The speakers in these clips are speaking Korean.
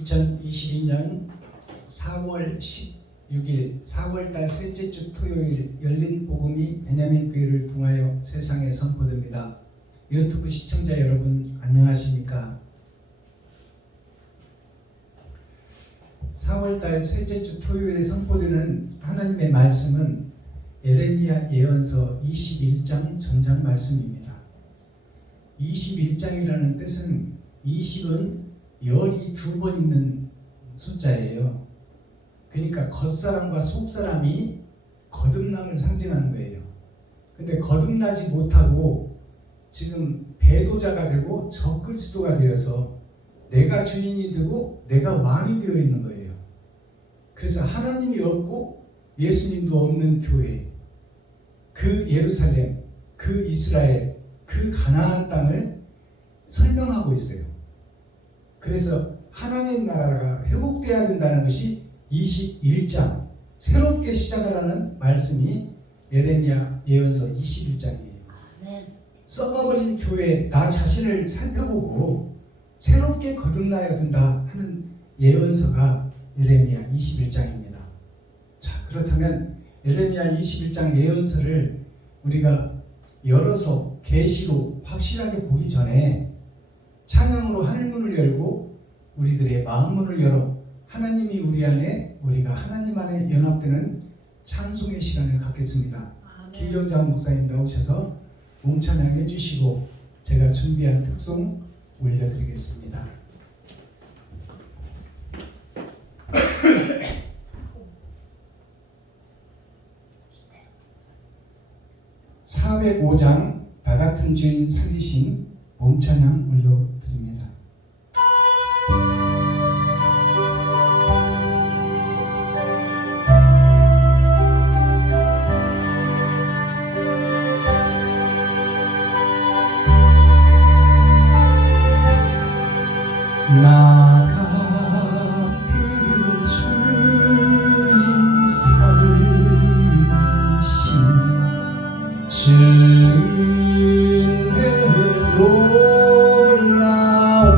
2022년 4월 16일 4월달 셋째 주 토요일 열린 복음이 베냐민 교회를 통하여 세상에 선포됩니다. 유튜브 시청자 여러분 안녕하십니까? 4월달 셋째 주 토요일에 선포되는 하나님의 말씀은 예레미야 예언서 21장 전장 말씀입니다. 21장이라는 뜻은 20은 열이 2번 있는 숫자예요. 그러니까 겉사람과 속사람이 거듭남을 상징하는 거예요. 근데 거듭나지 못하고 지금 배도자가 되고 적그리스도가 되어서 내가 주인이 되고 내가 왕이 되어 있는 거예요. 그래서 하나님이 없고 예수님도 없는 교회, 그 예루살렘, 그 이스라엘, 그 가나안 땅을 설명하고 있어요. 그래서 하나님 나라가 회복돼야 된다는 것이 21장 새롭게 시작을 하는 말씀이 예레미야 예언서 21장이에요. 썩어버린 교회 나 자신을 살펴보고 새롭게 거듭나야 된다 하는 예언서가 예레미야 21장입니다. 자, 그렇다면 예레미야 21장 예언서를 우리가 열어서 계시로 확실하게 보기 전에 찬양으로 하늘문을 열고 우리들의 마음문을 열어 하나님이 우리 안에 우리가 하나님 안에 연합되는 찬송의 시간을 갖겠습니다. 김경장 목사님 나오셔서 몸찬양해 주시고 제가 준비한 특송 올려드리겠습니다. (405장) 나같은 주인 살리신 몸찬양 올려드립니다. 나 같은 주인 살리신 주의 놀라워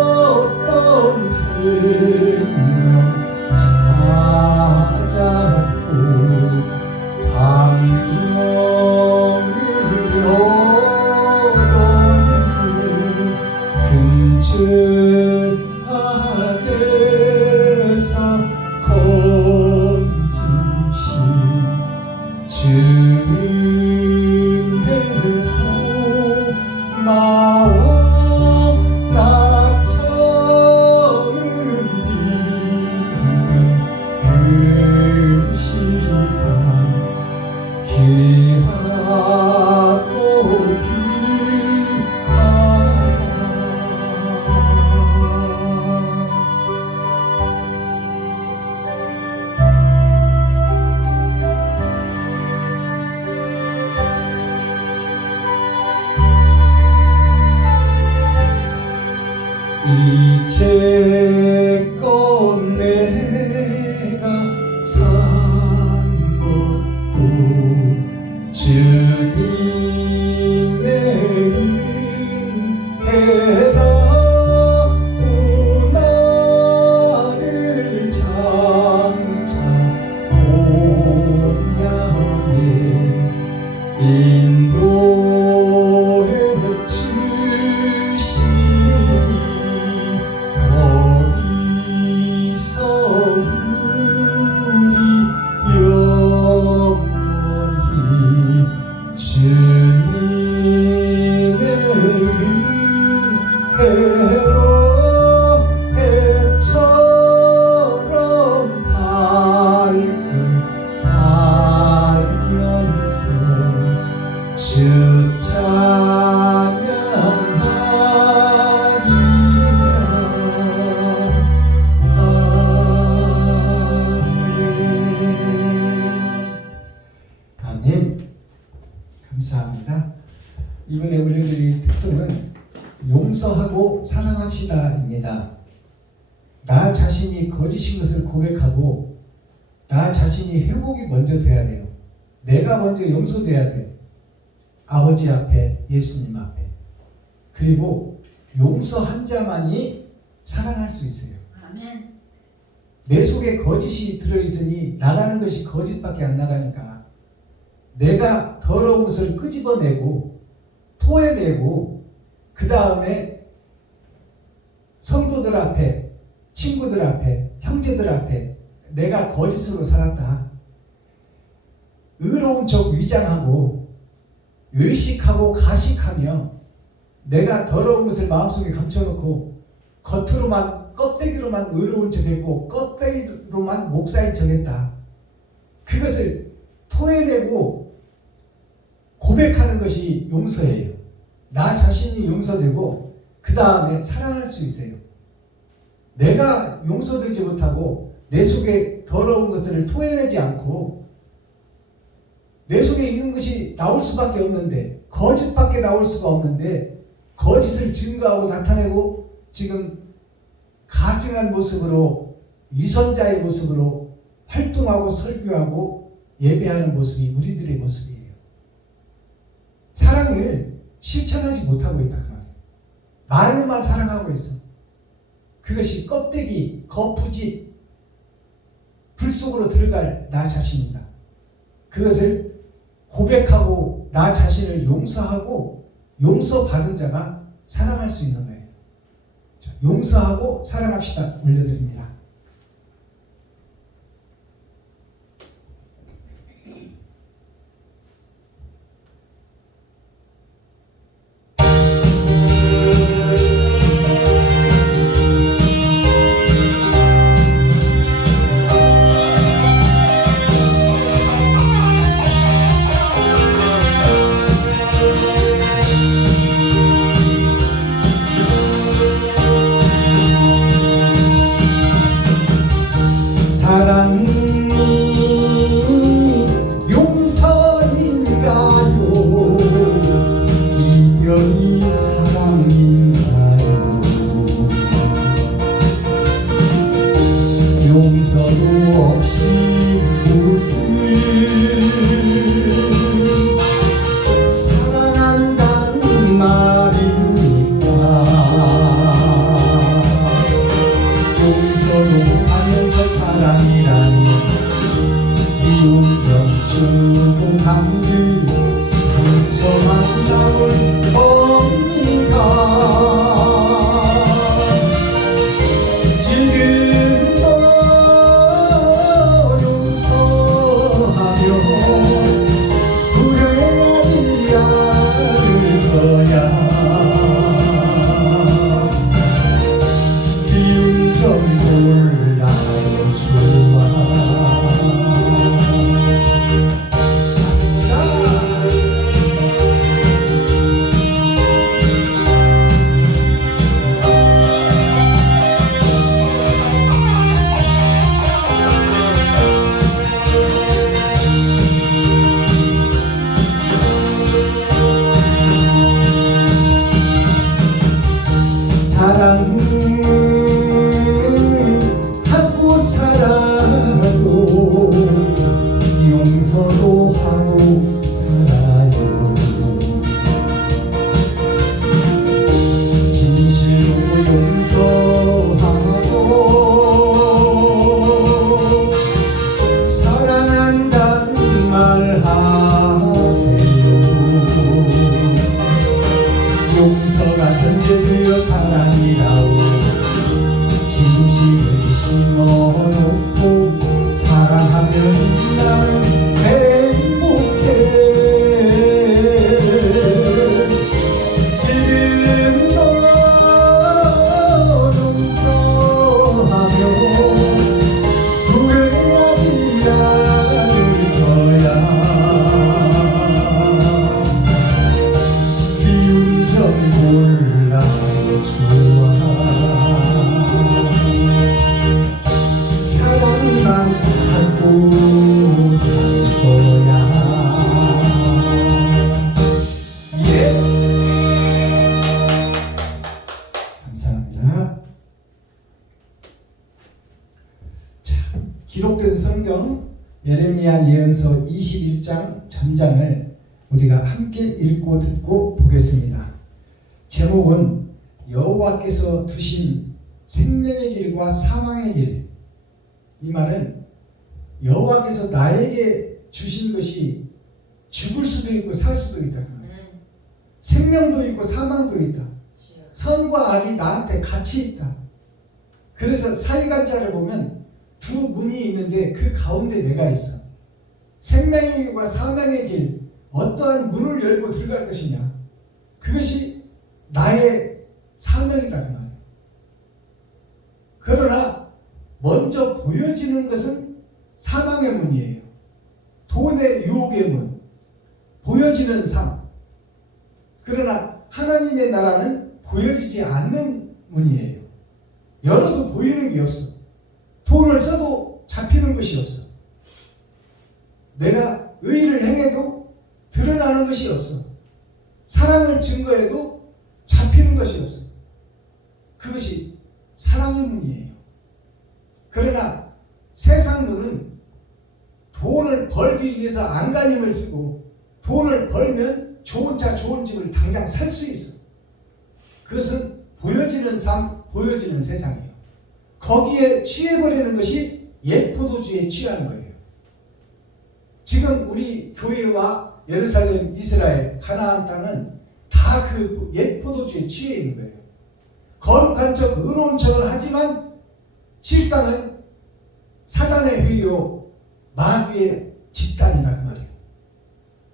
잃었던 생명 찾았고 광명을 얻었네 근처 아래서 건지신 주의 고마워 나 처음 믿는 그 시간 귀하고 이제껏 내가 산 것도 주님의 은혜라 또 나를 장차 본향에 인도해 주시니 거기서 우리 영원히 주님의 은혜로 해처럼 밝게 살면서 주 감사합니다. 이번에 올려드릴 특성은 용서하고 사랑합시다입니다. 나 자신이 거짓인 것을 고백하고 나 자신이 회복이 먼저 돼야 돼요. 내가 먼저 용서돼야 돼. 아버지 앞에, 예수님 앞에. 그리고 용서한 자만이 살아날 수 있어요. 아멘. 내 속에 거짓이 들어있으니 나가는 것이 거짓밖에 안 나가니까 내가 더러운 것을 끄집어내고 토해내고 그 다음에 성도들 앞에, 친구들 앞에, 형제들 앞에 내가 거짓으로 살았다. 의로운 척 위장하고 의식하고 가식하며 내가 더러운 것을 마음속에 감춰놓고 겉으로만 껍데기로만 의로운 척했고 껍데기로만 목사인 척했다. 그것을 토해내고 고백하는 것이 용서예요. 나 자신이 용서되고 그 다음에 사랑할 수 있어요. 내가 용서되지 못하고 내 속에 더러운 것들을 토해내지 않고 내 속에 있는 것이 나올 수밖에 없는데 거짓밖에 나올 수가 없는데 거짓을 증거하고 나타내고 지금 가증한 모습으로 위선자의 모습으로 활동하고 설교하고 예배하는 모습이 우리들의 모습이에요. 사랑을 실천하지 못하고 있다 그 말이에요. 말로만 사랑하고 있어. 그것이 껍데기, 거푸집, 불 속으로 들어갈 나 자신이다. 그것을 고백하고 나 자신을 용서하고 용서받은 자가 사랑할 수 있는 거예요. 자, 용서하고 사랑합시다. 올려드립니다. 사랑이 용서인가요? 이별이 사랑인가요? 용서도 없이 무슨 사랑한다는 말입니까? 용서도 못하면서 사랑이라니 미운 점 주고 간 그 상처만 남을 겁니다. 지금도 용서하며 후회하지 않을 거야. 미운 점 몰라요 좋아. 사랑은 하고 살아도 용서도 하고 살아요. 진실로 용서하고 사랑한다는 말 하세요. 용서가 전제되어 사랑이라오. 진실을 심어놓고 사랑하면 나는 행복해. 지금도 용서하며 후회하지 않을 거야. 미운 점 몰라요 좋아. 사랑만 하고 살 거야. 예스. 감사합니다. 자, 기록된 성경 예레미야 예언서 21장 전장을 우리가 함께 읽고 듣고 보겠습니다. 제목은 여호와께서 두신 생명의 길과 사망의 길. 이 말은 여호와께서 나에게 주신 것이 죽을 수도 있고 살 수도 있다. 생명도 있고 사망도 있다. 선과 악이 나한테 같이 있다. 그래서 사이간자를 보면 두 문이 있는데 그 가운데 내가 있어. 생명의 길과 사망의 길, 어떠한 문을 열고 들어갈 것이냐, 그것이 나의 사명이다 그 말이에요. 그러나 먼저 보여지는 것은 사망의 문이에요. 돈의 유혹의 문, 보여지는 삶. 그러나 하나님의 나라는 보여지지 않는 문이에요. 열어도 보이는 게 없어. 돈을 써도 잡히는 것이 없어. 내가 의를 행해도 드러나는 것이 없어. 사랑을 증거해도 잡히는 것이 없어. 그것이 사랑의 문이에요. 그러나 세상 문은 돈을 벌기 위해서 안간힘을 쓰고 돈을 벌면 좋은 차 좋은 집을 당장 살 수 있어. 그것은 보여지는 삶, 보여지는 세상이에요. 거기에 취해버리는 것이 옛 포도주에 취하는 거예요. 지금 우리 교회와 예루살렘, 이스라엘, 가나안 땅은 다 그 옛 포도주에 취해 있는 거예요. 거룩한 척, 의로운 척을 하지만 실상은 사단의 회의요, 마귀의 집단이다 그 말이에요.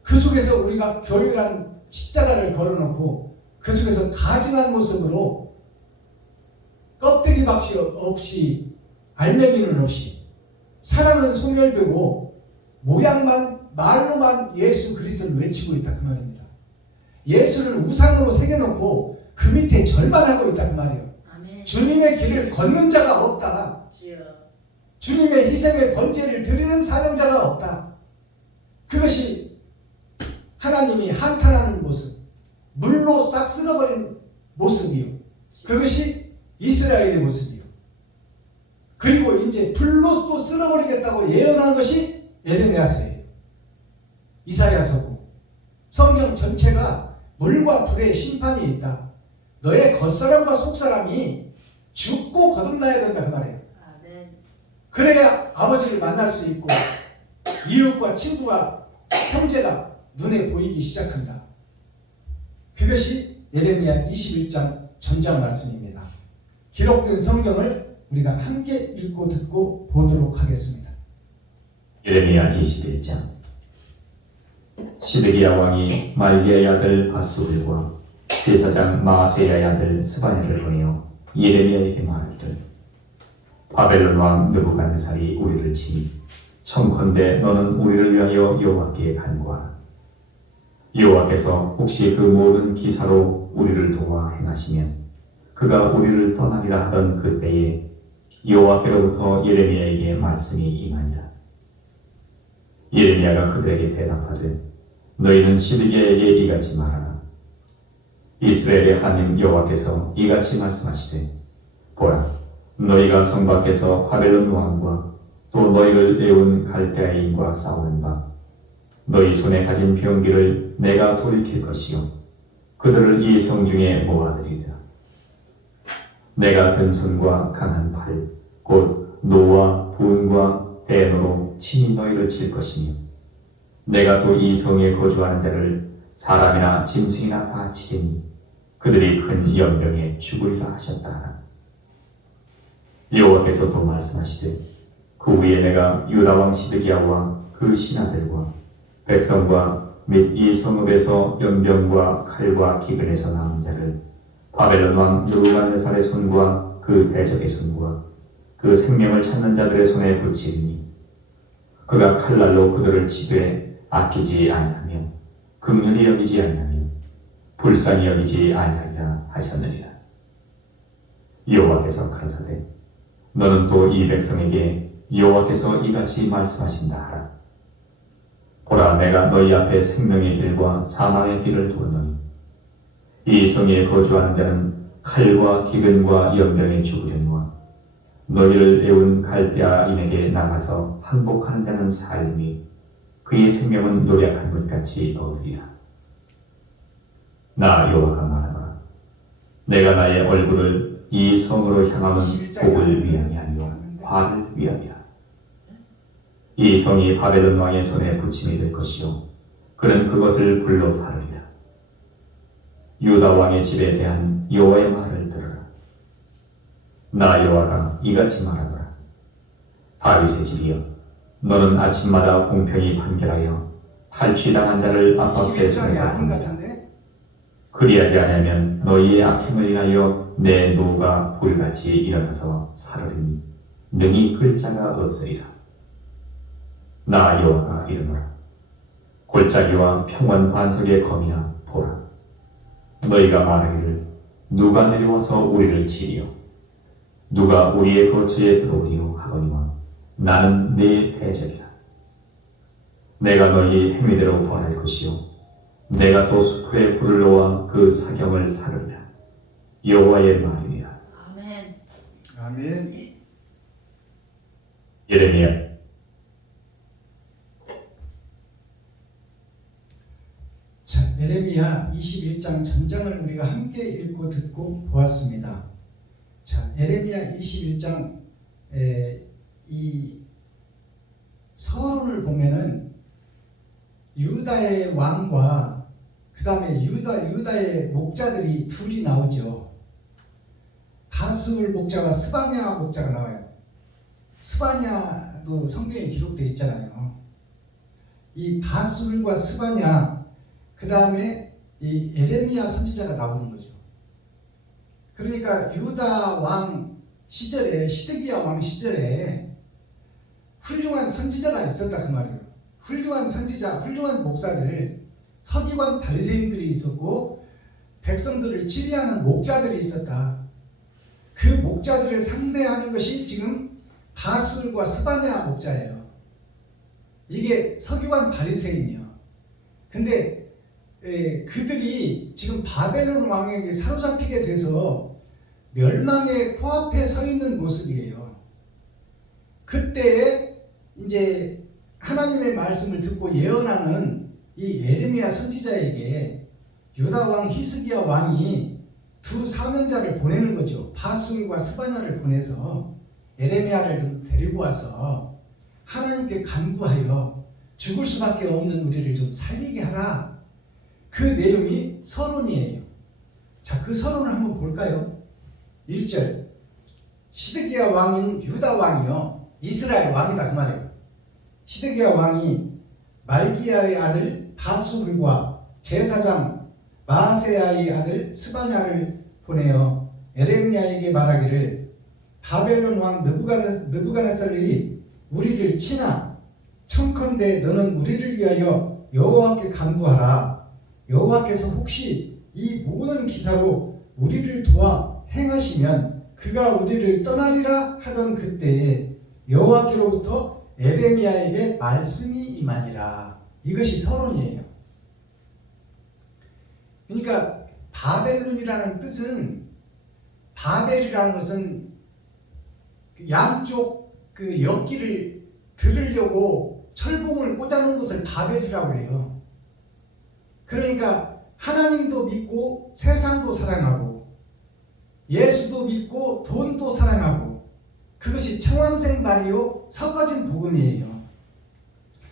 그 속에서 우리가 교회란 십자가를 걸어놓고 그 속에서 가증한 모습으로 껍데기 박시 없이, 알맹이는 없이, 사랑은 소멸되고 모양만, 말로만 예수 그리스도를 외치고 있다 그 말입니다. 예수를 우상으로 새겨놓고 그 밑에 절반하고 있다 그 말이에요. 아멘. 주님의 길을 걷는 자가 없다. 주님의 희생의 번제를 드리는 사명자가 없다. 그것이 하나님이 한탄하는 모습, 물로 싹 쓸어버린 모습이요, 그것이 이스라엘의 모습이요. 그리고 이제 불로 또 쓸어버리겠다고 예언한 것이 예레미야서예요. 이사야서고. 성경 전체가 물과 불의 심판이 있다. 너의 겉사람과 속사람이 죽고 거듭나야 된다 그 말이에요. 그래야 아버지를 만날 수 있고 이웃과 친구가, 형제가 눈에 보이기 시작한다. 그것이 예레미야 21장 전장 말씀입니다. 기록된 성경을 우리가 함께 읽고 듣고 보도록 하겠습니다. 예레미야 21장. 시드기야 왕이 말기야의 아들 바스울과 제사장 마아세야의 아들 스바냐를 보내어 예레미야에게 말하기를, 바벨론 왕 느부갓네살이 우리를 치니 청컨대 너는 우리를 위하여 여호와께 간구하라. 여호와께서 혹시 그 모든 기사로 우리를 도와 행하시면 그가 우리를 떠나리라 하던 그때에 여호와께로부터 예레미야에게 말씀이 임하니라. 예레미야가 그들에게 대답하되, 너희는 시드기야에게 이같이 말하라. 이스라엘의 하나님 여호와께서 이같이 말씀하시되, 보라, 너희가 성 밖에서 바벨론 왕과 또 너희를 애운 갈대아인과 싸우는 바, 너희 손에 가진 병기를 내가 돌이킬 것이요 그들을 이 성 중에 모아들이리라. 내가 든 손과 강한 팔, 곧 노와 분과 대노로 친히 너희를 칠 것이며, 내가 또 이 성에 거주하는 자를 사람이나 짐승이나 다 치리니 그들이 큰 연병에 죽으리라 하셨다 하라. 여호와께서 또 말씀하시되, 그 후에 내가 유다 왕 시드기야와 그 신하들과 백성과 및 이 성읍에서 연병과 칼과 기근에서 남은 자를 바벨론 왕 느부갓네살의 손과 그 대적의 손과 그 생명을 찾는 자들의 손에 붙이리니 그가 칼날로 그들을 치되 아끼지 아니하며 긍휼히 여기지 아니하며 불쌍히 여기지 아니하리라 하셨느니라. 여호와께서 가라사대, 너는 또 이 백성에게 여호와께서 이같이 말씀하신다 하라. 보라, 내가 너희 앞에 생명의 길과 사망의 길을 두었노니 이 성에 거주하는 자는 칼과 기근과 연병에 죽으려니와 너희를 애운 갈대아인에게 나가서 항복하는 자는 살림이 그의 생명은 노력한 것 같이 얻으리라. 나 여호와가 말하노라. 내가 나의 얼굴을 이 성으로 향함은 복을 위함이 아니요 화를 위함이라. 이 성이 바벨론 왕의 손에 붙임이 될 것이요 그는 그것을 불로 사르리라. 유다 왕의 집에 대한 여호와의 말을 들으라. 나 여호와가 이같이 말하노라. 다윗의 집이여, 너는 아침마다 공평히 판결하여 탈취당한 자를 압박제 손에서 건지라. 그리하지 아니하면 너희의 악행을 인하여 내 노가 불같이 일어나서 사르리니 능히 끌 자가 없으리라. 나 여호와가 이르노라. 골짜기와 평원 반석의 검이나 보라. 너희가 말하기를 누가 내려와서 우리를 치리요 누가 우리의 거처에 들어오리요 하거니와 나는 네 대적이라. 내가 너희 행위대로 벌할 것이요 내가 또 수풀에 불을 놓아 그 사경을 사르리라. 여호와의 말이니라. 아멘. 아멘. 예레미야 자, 예레미야 21장 전장을 우리가 함께 읽고 듣고 보았습니다. 자, 예레미야 21장 이 서론을 보면은 유다의 왕과 그 다음에 유다의 목자들이 둘이 나오죠. 바스울 목자와 스바냐 목자가 나와요. 스바냐도 성경에 기록되어 있잖아요. 이 바스울과 스바냐 그 다음에 이 예레미야 선지자가 나오는 거죠. 그러니까 유다 왕 시절에 시드기야 왕 시절에 훌륭한 선지자가 있었다 그 말이에요. 훌륭한 선지자, 훌륭한 목사들, 서기관 바리새인들이 있었고 백성들을 치리하는 목자들이 있었다. 그 목자들을 상대하는 것이 지금 바술과 스바냐 목자예요. 이게 서기관 바리새인이요. 근데 그들이 지금 바벨론 왕에게 사로잡히게 돼서 멸망의 코앞에 서 있는 모습이에요. 그때 이제 하나님의 말씀을 듣고 예언하는 이 예레미야 선지자에게 유다 왕 히스기야 왕이 두 사명자를 보내는 거죠. 바술과 스바냐를 보내서 예레미야를 좀 데리고 와서 하나님께 간구하여 죽을 수밖에 없는 우리를 좀 살리게 하라. 그 내용이 서론이에요. 자, 그 서론을 한번 볼까요? 1절 시드기야 왕인 유다 왕이요 이스라엘 왕이다 그 말이에요. 시드기야 왕이 말기야의 아들 바술과 제사장 마세야의 아들 스바냐를 보내어 예레미야에게 말하기를 바벨론 왕 느부갓네살이 우리를 치나 청컨대 너는 우리를 위하여 여호와께 간구하라. 여호와께서 혹시 이 모든 기사로 우리를 도와 행하시면 그가 우리를 떠나리라 하던 그때에 여호와께로부터 예레미야에게 말씀이 임하니라. 이것이 서론이에요. 그러니까 바벨론이라는 뜻은 바벨이라는 것은 양쪽 그 엿기를 들으려고 철봉을 꽂아놓은 것을 바벨이라고 해요. 그러니까 하나님도 믿고 세상도 사랑하고 예수도 믿고 돈도 사랑하고 그것이 청왕생말이요 섞어진 복음이에요.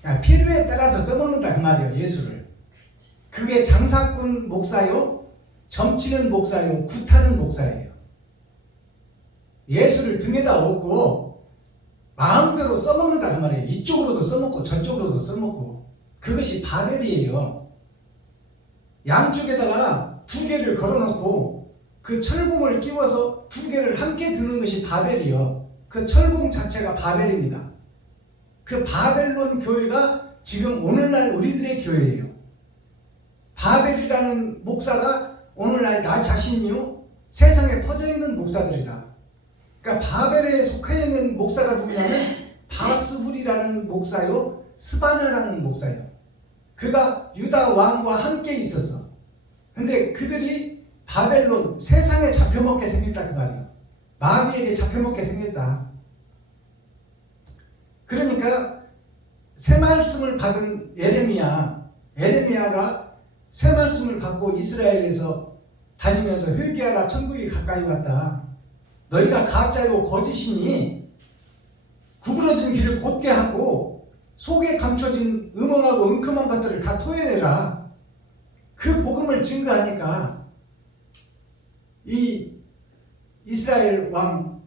그러니까 필요에 따라서 써먹는다 그 말이에요. 예수를. 그게 장사꾼 목사요 점치는 목사요 굿하는 목사예요. 예수를 등에다 업고 마음대로 써먹는다 그 말이에요. 이쪽으로도 써먹고 저쪽으로도 써먹고 그것이 바벨이에요. 양쪽에다가 두 개를 걸어놓고 그 철봉을 끼워서 두 개를 함께 드는 것이 바벨이요. 그 철봉 자체가 바벨입니다. 그 바벨론 교회가 지금 오늘날 우리들의 교회예요. 바벨이라는 목사가 오늘날 나 자신이요 세상에 퍼져있는 목사들이다. 그러니까 바벨에 속해 있는 목사가 누구냐면 바스훌이라는 목사요 스바냐라는 목사예요. 그가 유다 왕과 함께 있었어. 근데 그들이 바벨론 세상에 잡혀먹게 생겼다 그 말이에요. 마귀에게 잡혀먹게 생겼다. 그러니까 새 말씀을 받은 예레미야가 새 말씀을 받고 이스라엘에서 다니면서 회개하라 천국이 가까이 왔다. 너희가 가짜요 거짓이니 구부러진 길을 곧게 하고 속에 감춰진 음험하고 은큼한 것들을 다 토해내라. 그 복음을 증거하니까 이 이스라엘 왕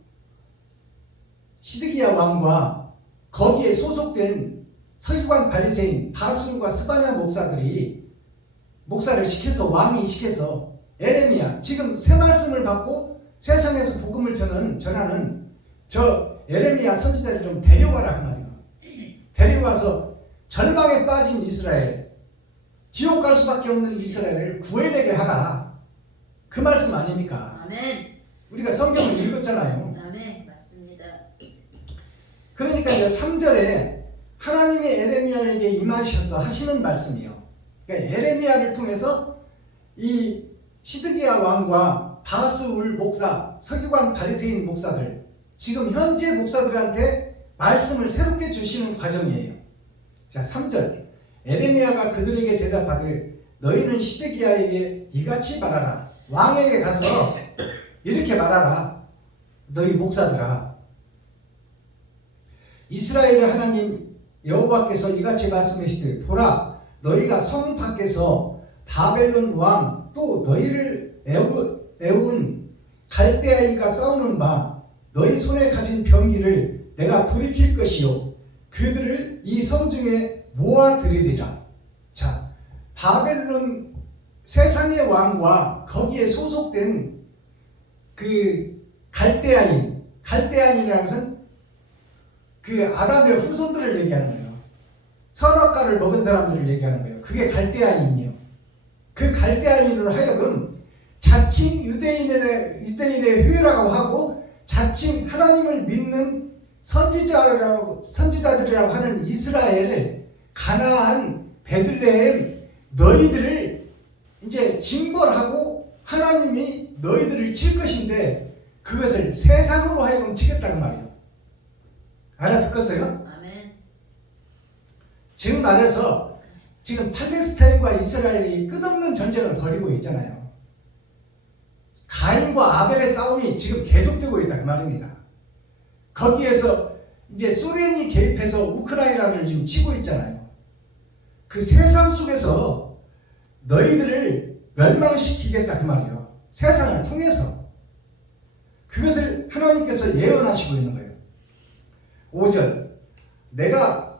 시드기야 왕과 거기에 소속된 서기관 바리새인 바술과 스바냐 목사를 시켜서 왕이 시켜서 에레미야 지금 새 말씀을 받고 세상에서 복음을 전하는 저 에레미야 선지자를 좀 데려와라 그 말이야. 데려와서 절망에 빠진 이스라엘, 지옥 갈 수밖에 없는 이스라엘을 구해내게 하라. 그 말씀 아닙니까? 아멘. 우리가 성경을 읽었잖아요. 아멘. 맞습니다. 그러니까 이제 3절에 하나님이 에레미야에게 임하셔서 하시는 말씀이요. 그러니까 에레미야를 통해서 이 시드기야 왕과 바스울 목사, 서기관 바리새인 목사들, 지금 현재 목사들한테 말씀을 새롭게 주시는 과정이에요. 자, 3절. 에레미야가 그들에게 대답하되 너희는 시드기야에게 이같이 말하라. 왕에게 가서 이렇게 말하라. 너희 목사들아, 이스라엘의 하나님 여호와께서 이같이 말씀하시되 보라, 너희가 성 밖에서 바벨론 왕 또 너희를 애운 갈대아인과 싸우는 바 너희 손에 가진 병기를 내가 돌이킬 것이요 그들을 이 성 중에 모아들이리라. 자, 바벨론 세상의 왕과 거기에 소속된 그 갈대아인이라는 것은 그 아담의 후손들을 얘기하는 거예요. 선악과를 먹은 사람들을 얘기하는 거예요. 그게 갈대아인이에요. 그 갈대아인으로 하여금 자칭 유대인의 회라고 하고 자칭 하나님을 믿는 선지자들이라고 하는 이스라엘, 가나안, 베들레헴 너희들을 이제 징벌하고 하나님이 너희들을 칠 것인데 그것을 세상으로 하여금 치겠다는 말이에요. 알아듣겠어요? 아멘. 지금 말해서 지금 팔레스타인과 이스라엘이 끝없는 전쟁을 벌이고 있잖아요. 가인과 아벨의 싸움이 지금 계속되고 있다 그 말입니다. 거기에서 이제 소련이 개입해서 우크라이나를 지금 치고 있잖아요. 그 세상 속에서 너희들을 멸망시키겠다 그 말이에요. 세상을 통해서. 그것을 하나님께서 예언하시고 있는 거예요. 5절. 내가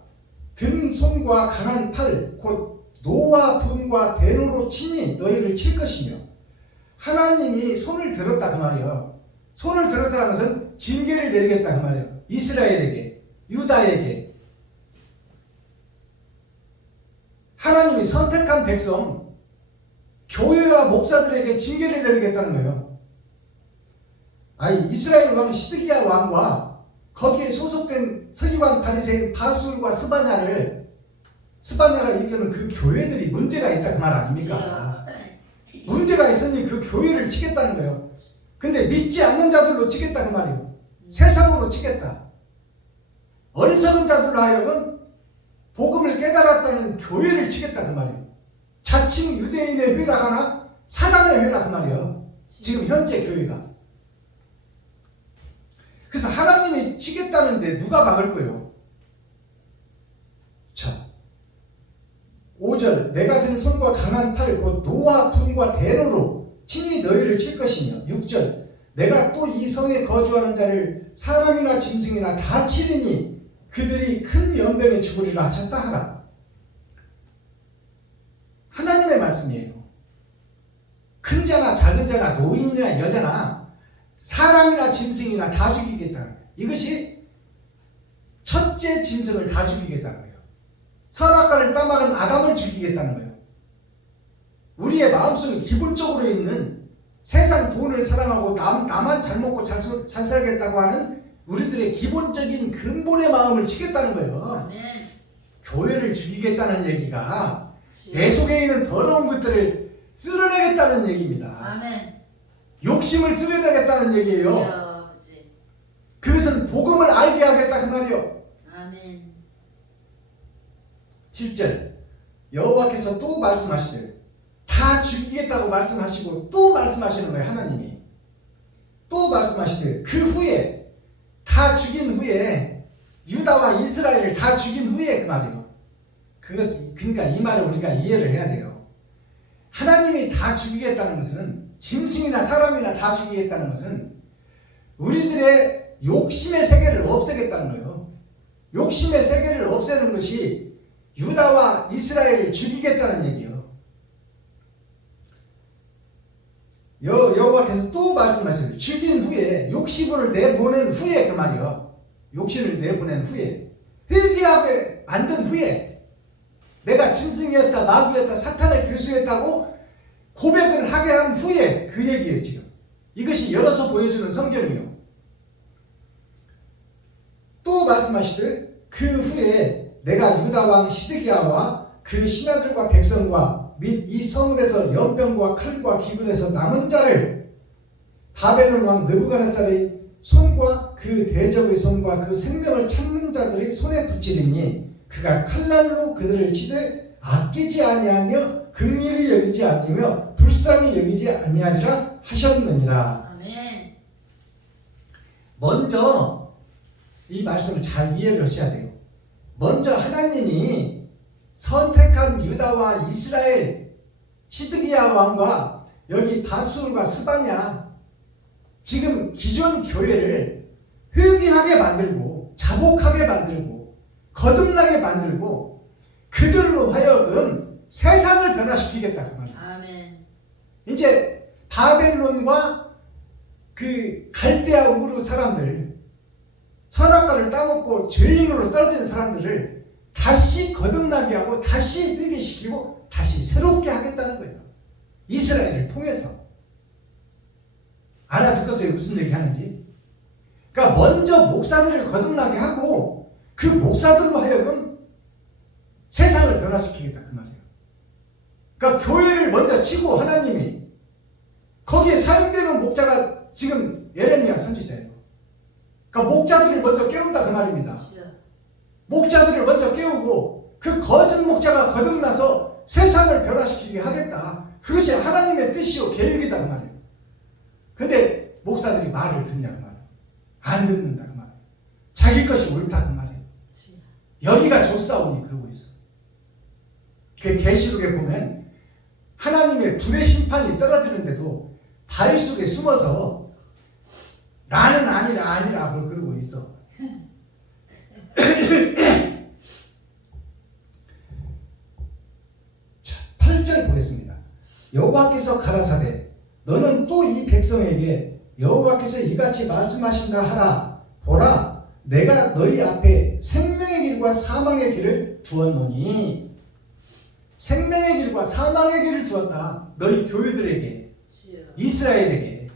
든 손과 강한 팔 곧 노와 분과 대노로 친히 너희를 칠 것이며 하나님이 손을 들었다 그 말이에요. 손을 들었다는 것은 징계를 내리겠다 그 말이에요. 이스라엘에게, 유다에게. 하나님이 선택한 백성, 교회와 목사들에게 징계를 내리겠다는 거예요. 아니, 이스라엘 왕 시드기야 왕과 거기에 소속된 서기관 바리새인 바술과 스바냐가 이끄는 그 교회들이 문제가 있다 그 말 아닙니까? 문제가 있으니 그 교회를 치겠다는 거예요. 근데 믿지 않는 자들로 치겠다 그 말이에요. 세상으로 치겠다. 어리석은 자들로 하여금 복음을 깨달았다는 교회를 치겠다 그 말이에요. 자칭 유대인의 회라 하나 사단의 회라 그 말이에요. 지금 현재 교회가. 그래서 하나님이 치겠다는데 누가 막을 거예요? 자, 5절. 내가 든 손과 강한 팔 곧 노와 분과 대로로 친히 너희를 칠 것이며 6절. 내가 또 이 성에 거주하는 자를 사람이나 짐승이나 다 치리니 그들이 큰 연병에 죽으리라 하셨다 하라. 하나님의 말씀이에요. 큰 자나 작은 자나 노인이나 여자나 사람이나 짐승이나 다 죽이겠다는 거예요. 이것이 첫째 짐승을 다 죽이겠다는 거예요. 선악과를 따먹은 아담을 죽이겠다는 거예요. 우리의 마음속에 기본적으로 있는 세상 돈을 사랑하고 나만 잘 먹고 잘 살겠다고 하는 우리들의 기본적인 근본의 마음을 치겠다는 거예요. 아멘. 교회를 죽이겠다는 얘기가 내 속에 있는 더러운 것들을 쓸어내겠다는 얘기입니다. 아멘. 욕심을 쓸어내겠다는 얘기예요. 아버지. 그것은 복음을 알게 하겠다 그 말이에요. 다 죽이겠다고 말씀하시고 또 말씀하시는 거예요. 하나님이 또 말씀하시되 그 후에 다 죽인 후에 유다와 이스라엘을 다 죽인 후에 그 말이에요. 그러니까 이 말을 우리가 이해를 해야 돼요. 하나님이 다 죽이겠다는 것은 짐승이나 사람이나 다 죽이겠다는 것은 우리들의 욕심의 세계를 없애겠다는 거예요. 욕심의 세계를 없애는 것이 유다와 이스라엘을 죽이겠다는 얘기예요. 여호와께서 또 말씀하세요. 죽인 후에 욕심을 내보낸 후에 그 말이요. 욕심을 내보낸 후에 회개하게 만든 후에 내가 짐승이었다 마귀였다 사탄의 교수였다고 고백을 하게 한 후에 그 얘기예요. 지금 이것이 열어서 보여주는 성경이요. 또 말씀하시되 그 후에 내가 유다 왕 시드기야와 그 신하들과 백성과 및 이 성읍에서 연병과 칼과 기근에서 남은 자를 바벨론 왕 느부갓네살의 손과 그 대적의 손과 그 생명을 찾는 자들의 손에 붙이리니 그가 칼날로 그들을 치되 아끼지 아니하며 긍휼히 여기지 아니며 불쌍히 여기지 아니하리라 하셨느니라. 아멘. 먼저 이 말씀을 잘 이해를 하셔야 돼요. 먼저 하나님이 선택한 유다와 이스라엘 시드기야 왕과 여기 바술과 스바냐 지금 기존 교회를 회개하게 만들고 자복하게 만들고 거듭나게 만들고 그들로 하여금 세상을 변화시키겠다 그 말이에요. 아멘. 이제 바벨론과 그 갈대아 우르 사람들 선악과를 따먹고 죄인으로 떨어진 사람들을 다시 거듭나게 하고 다시 회개시키고 다시 새롭게 하겠다는 거예요. 이스라엘을 통해서. 알아듣겠어요? 무슨 얘기 하는지? 그러니까 먼저 목사들을 거듭나게 하고 그 목사들로 하여금 세상을 변화시키겠다 그 말이에요. 그러니까 교회를 먼저 치고 하나님이 거기에 사용되는 목자가 지금 예레미야 선지자예요. 그러니까 목자들을 먼저 깨운다 그 말입니다. 목자들을 먼저 깨우고 그 거짓 목자가 거듭나서 세상을 변화시키게 하겠다. 그것이 하나님의 뜻이요 계획이다 그 말이에요. 근데 목사들이 말을 듣냐 그 말이에요. 안 듣는다 그 말이에요. 자기 것이 옳다 그 말이에요. 여기가 좁사오니 그러고 있어. 그 계시록에 보면 하나님의 불의 심판이 떨어지는데도 바위 속에 숨어서 나는 아니라 그러고 있어. 자, 8절 보겠습니다. 여호와께서 가라사대 너는 또 이 백성에게 여호와께서 이같이 말씀하신다 하라. 보라 내가 너희 앞에 생명의 길과 사망의 길을 두었노니. 생명의 길과 사망의 길을 두었다. 너희 교회들에게 이스라엘에게.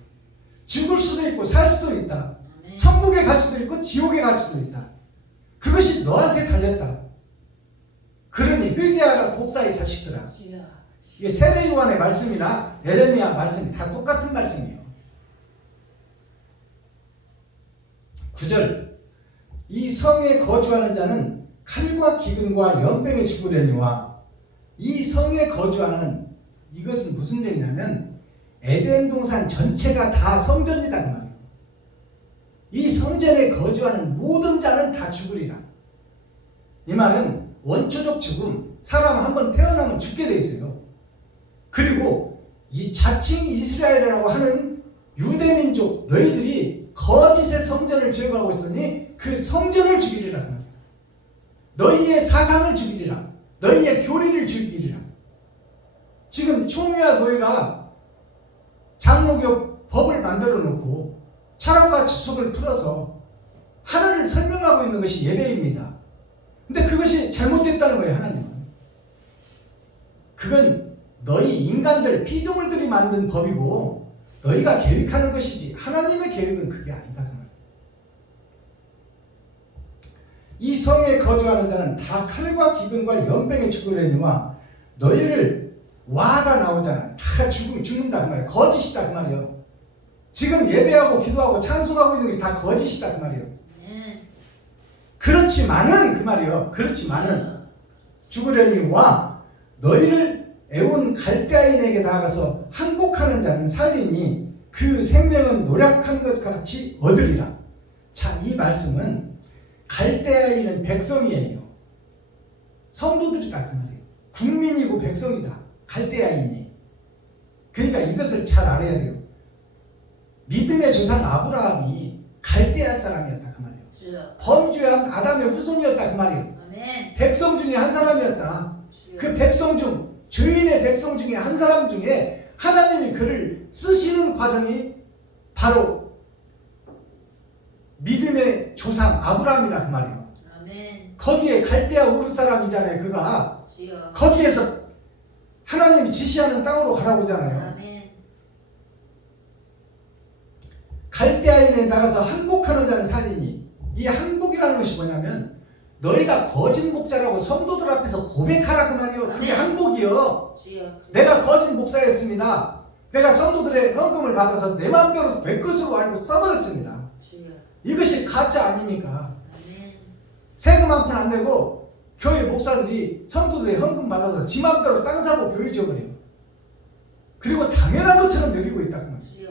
죽을 수도 있고 살 수도 있다. 천국에 갈 수도 있고 지옥에 갈 수도 있다. 그것이 너한테 달렸다. 그러니 회개하라 독사의 자식들아. 이게 세례 요한의 말씀이나 예레미야 말씀이 다 똑같은 말씀이에요. 9절 이 성에 거주하는 자는 칼과 기근과 연병에 죽으려니와. 이 성에 거주하는 이것은 무슨 얘기냐면 에덴 동산 전체가 다 성전이다 그 말이에요. 이 성전에 거주하는 모든 자는 다 죽으리라. 이 말은 원초적 죽음, 사람 한번 태어나면 죽게 돼 있어요. 그리고 이 자칭 이스라엘이라고 하는 유대민족 너희들이 거짓의 성전을 지어가고 있으니 그 성전을 죽이리라 그 말이에요. 너희의 사상을 죽이리라. 너희의 교리를 죽이리라. 지금 총회와 노예가 장로교 법을 만들어 놓고 철학과 지속을 풀어서 하나님을 설명하고 있는 것이 예배입니다. 근데 그것이 잘못됐다는 거예요. 하나님은. 그건 너희 인간들 피조물들이 만든 법이고 너희가 계획하는 것이지 하나님의 계획은 그게 아니다. 이 성에 거주하는 자는 다 칼과 기근과 연병에 죽으려니와. 너희를 와가 나오잖아. 다 죽는다 그 말이에요. 거짓이다 그 말이에요. 지금 예배하고 기도하고 찬송하고 있는 것이 다 거짓이다 그 말이에요. 그렇지만은 그 말이에요. 그렇지만은 죽으려니와 너희를 애온 갈대아인에게 나아가서 항복하는 자는 살리니 그 생명은 노력한 것 같이 얻으리라. 자, 이 말씀은 갈대아인은 백성이에요. 성도들이다 그 말이에요. 국민이고 백성이다. 갈대아인이. 그러니까 이것을 잘 알아야 돼요. 믿음의 조상 아브라함이 갈대아 사람이었다 그 말이에요. 주여. 범죄한 아담의 후손이었다 그 말이에요. 아멘. 백성 중에 한 사람이었다. 주여. 그 백성 중, 죄인의 백성 중에 한 사람 중에 하나님이 그를 쓰시는 과정이 바로 믿음의 조상 아브라함이다 그 말이에요. 아멘. 거기에 갈대아 우르 사람이잖아요. 그가 주여. 거기에서 하나님이 지시하는 땅으로 가라고 하잖아요. 아멘. 갈대아인에 나가서 항복하는 자는 살리니, 이 항복이라는 것이 뭐냐면 너희가 거짓 목자라고 성도들 앞에서 고백하라 그 말이에요. 그게 아멘. 항복이요. 주여. 내가 거짓 목사였습니다. 내가 성도들의 헌금을 받아서 내 마음대로 내 것으로 알고 써버렸습니다. 주여. 이것이 가짜 아닙니까? 아멘. 세금 한 푼 안 내고 교회 목사들이 성도들의 헌금 받아서 지 마음대로 땅 사고 교회 지어버려요. 그리고 당연한 것처럼 여기고 있다 그 말이에요. 주여.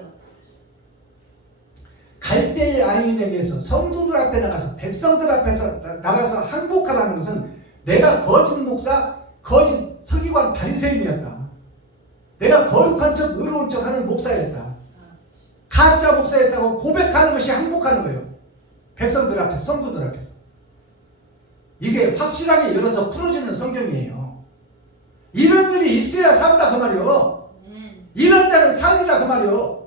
갈대아인에게서 성도들 앞에 나가서 백성들 앞에서 나가서 항복하라는 것은 내가 거짓 목사, 거짓 서기관 바리새인이었다. 내가 거룩한 척 의로운 척 하는 목사였다. 가짜 목사였다고 고백하는 것이 항복하는 거예요. 백성들 앞에서, 성도들 앞에서. 이게 확실하게 열어서 풀어주는 성경이에요. 이런 일이 있어야 산다 그 말이요. 아멘. 이런 자는 살리라 그 말이요.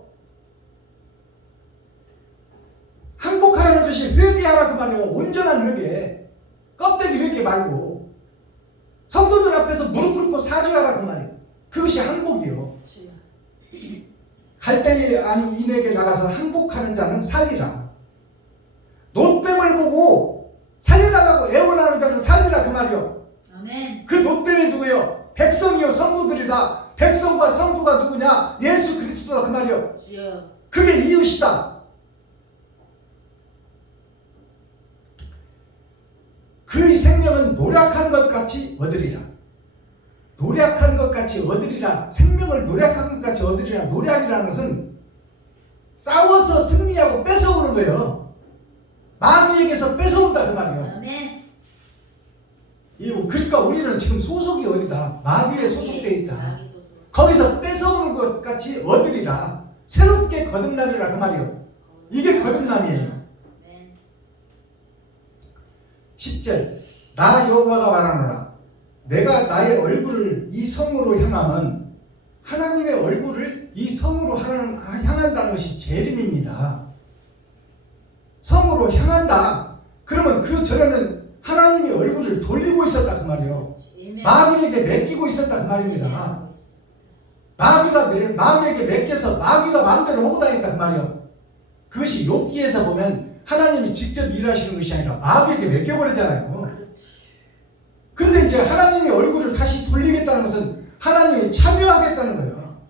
항복하라는 것이 회개하라 그 말이에요. 온전한 회개. 껍데기 회개 말고 성도들 앞에서 무릎 꿇고 사죄하라 그 말이에요. 그것이 항복이요. 주여. 갈대아인에게 나가서 항복하는 자는 살리라. 놋뱀을 보고 살려달라고 애원하는 자는 살리라 그 말이요. 아멘. 그 놋뱀이 누구요? 백성이요, 성도들이다. 백성과 성도가 누구냐? 예수 그리스도다 그 말이요. 주여. 그게 이웃이다. 그의 생명은 노력한 것 같이 얻으리라. 노력한 것 같이 얻으리라. 생명을 노력한 것 같이 얻으리라. 노력이라는 것은 싸워서 승리하고 뺏어오는 거예요. 마귀에게서 뺏어온다 그 말이에요. 아멘. 그러니까 우리는 지금 소속이 어디다? 마귀에 소속되어 있다. 마귀 소속. 거기서 뺏어오는 것 같이 얻으리라. 새롭게 거듭나리라 그 말이에요. 이게 거듭남이에요. 아멘. 10절 나 여호와가 말하노라. 내가 나의 얼굴을 이 성으로 향하면 하나님의 얼굴을 이 성으로 향한다는 것이 재림입니다. 성으로 향한다. 그러면 그 전에는 하나님이 얼굴을 돌리고 있었다 그 말이에요. 아멘. 마귀에게 맡기고 있었다 그 말입니다. 마귀에게 맡겨서 마귀가 마음대로 하고 다녔다 그 말이에요. 그것이 욥기에서 보면 하나님이 직접 일하시는 것이 아니라 마귀에게 맡겨버리잖아요. 근데 이제 하나님의 얼굴을 다시 돌리겠다는 것은 하나님이 참여하겠다는 거예요.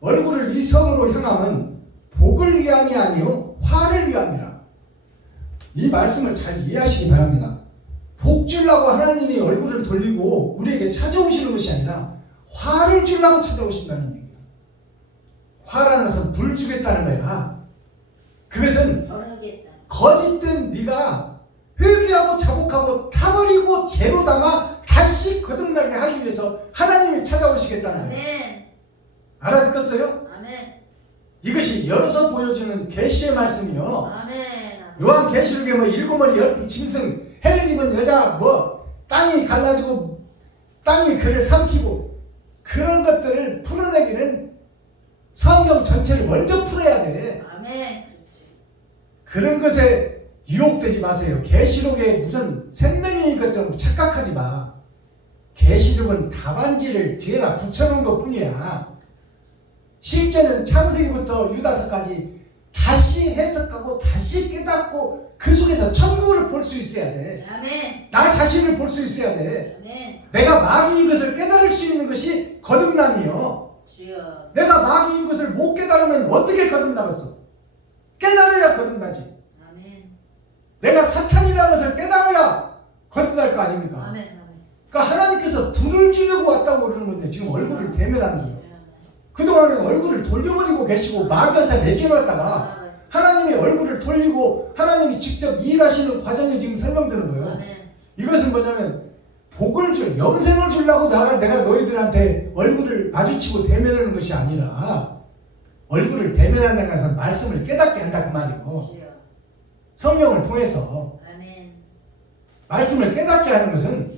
얼굴을 이 성으로 향하면 복을 위함이 아니요 화를 위함이라. 이 말씀을 잘 이해하시기 바랍니다. 복 주려고 하나님이 얼굴을 돌리고 우리에게 찾아오시는 것이 아니라 화를 주려고 찾아오신다는 얘기예요. 화라는 것은 불 주겠다는 거야. 그것은 벌하겠다. 거짓된 네가 회개하고 자복하고 타버리고 죄로 담아 다시 거듭나게 하기 위해서 하나님이 찾아오시겠다는 거예요. 아멘. 알아듣겠어요? 아멘. 이것이 열어서 보여주는 계시의 말씀이요. 아멘. 요한 계시록에 뭐 일곱머리 열두 짐승 해를 입은 여자 뭐 땅이 갈라지고 땅이 그를 삼키고 그런 것들을 풀어내기는 성경 전체를 먼저 풀어야 돼. 아멘. 그렇지. 그런 것에 유혹되지 마세요. 계시록에 무슨 생명이 것처럼 착각하지 마. 계시록은 답안지를 뒤에다 붙여놓은 것 뿐이야. 실제는 창세기부터 유다서까지 다시 해석하고 다시 깨닫고 그 속에서 천국을 볼 수 있어야 돼. 아멘. 나 자신을 볼 수 있어야 돼. 아멘. 내가 마귀인 것을 깨달을 수 있는 것이 거듭남이요. 주여. 내가 마귀인 것을 못 깨달으면 어떻게 거듭나겠어? 깨달아야 거듭나지. 아멘. 내가 사탄이라는 것을 깨달아야 거듭날 거 아닙니까? 아멘. 아멘. 그러니까 하나님께서 불을 주려고 왔다고 그러는 건데 지금 얼굴을 대면하는 거예요. 그동안에 얼굴을 돌려버리고 계시고 마귀한테 맡겨놨다가 하나님의 얼굴을 돌리고 하나님이 직접 일하시는 과정을 지금 설명드는 거예요. 이것은 뭐냐면 복을 영생을 주려고 내가 너희들한테 얼굴을 마주치고 대면하는 것이 아니라 얼굴을 대면하는 것은 말씀을 깨닫게 한다 그 말이에요. 성령을 통해서 말씀을 깨닫게 하는 것은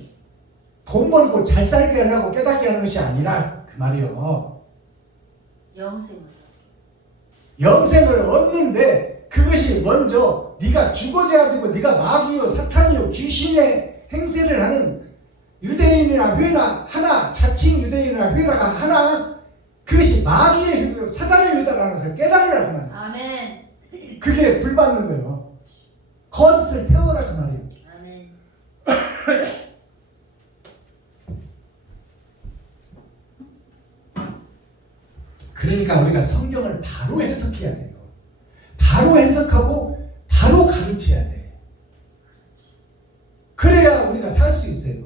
돈 벌고 잘 살게 하려고 깨닫게 하는 것이 아니라 그 말이에요. 영생을 얻는데 그것이 먼저 네가 죽어져야 되고 네가 마귀요 사탄이요 귀신의 행세를 하는 유대인이나 회나 하나 자칭 유대인이나 회라가 하나 그것이 마귀의 회요 사단의 회다라는 것을 깨달으라 그 말이에요. 아멘. 그게 불받는 거예요. 거짓을 태워라 그 말이에요. 아멘. 그러니까 우리가 성경을 바로 해석해야 돼요. 바로 해석하고 바로 가르쳐야 돼. 그래야 우리가 살 수 있어요.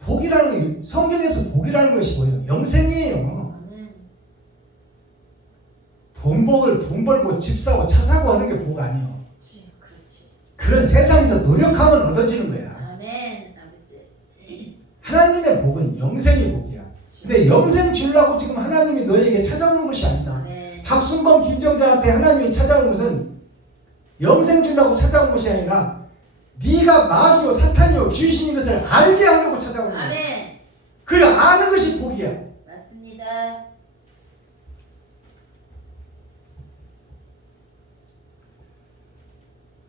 복이라는 게 성경에서 복이라는 것이 뭐예요? 영생이에요. 돈 벌고 집 사고 차 사고 하는 게 복 아니에요. 그건 세상에서 노력하면 얻어지는 거야. 아멘. 하나님의 복은 영생의 복이야. 근데 영생 주려고 지금 하나님이 너에게 찾아오는 것이 아니다. 박순범 김정자한테 하나님이 찾아온 것은 영생 주려고 찾아온 것이 아니라 네가 마귀요 사탄이요 귀신인 것을 알게 하려고 찾아온 거야. 아멘. 그래 아는 것이 복이야. 맞습니다.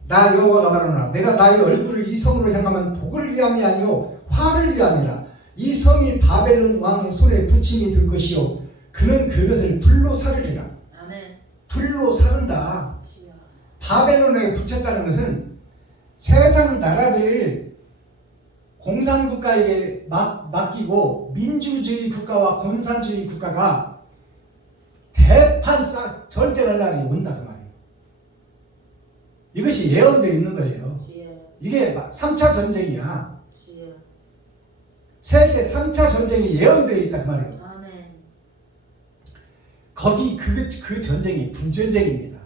나 여호와가 말하노라 내가 나의 얼굴을 이 성으로 향하면 복을 위함이 아니요 화를 위함이라. 이 성이 바벨론 왕의 손에 붙임이 될 것이요 그는 그것을 불로 사르리라. 아멘. 불로 사른다. 바벨론에 붙였다는 것은 세상 나라들 공산국가에게 맡기고 민주주의 국가와 공산주의 국가가 대판 전쟁을 날이 온다 그 말이에요. 이것이 예언되어 있는 거예요. 이게 3차 전쟁이야. 세계 3차 전쟁이 예언되어 있다 그 말이에요. 아멘. 거기 그 전쟁이 분전쟁입니다.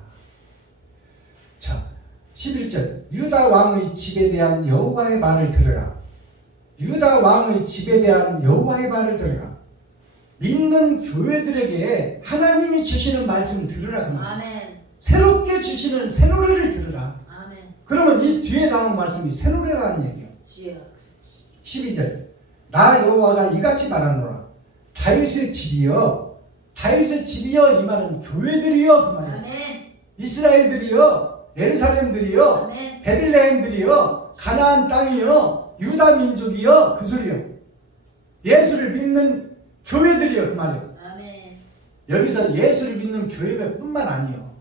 자 11절 유다 왕의 집에 대한 여호와의 말을 들으라. 유다 왕의 집에 대한 여호와의 말을 들으라. 믿는 교회들에게 하나님이 주시는 말씀을 들으라 그 말이에요. 아멘. 새롭게 주시는 새 노래를 들으라. 아멘. 그러면 이 뒤에 나온 말씀이 새 노래라는 얘기예요. 12절 나 여호와가 이같이 말하노라. 다윗의 집이여 다윗의 집이여 이 말은 교회들이여 그 말이에요. 아멘. 이스라엘들이여 예루살렘들이여 아멘. 베들레헴들이여 가나안 땅이여 유다 민족이여 그 소리요. 예수를 믿는 교회들이여 그 말이에요. 아멘. 여기서 예수를 믿는 교회뿐만 아니에요.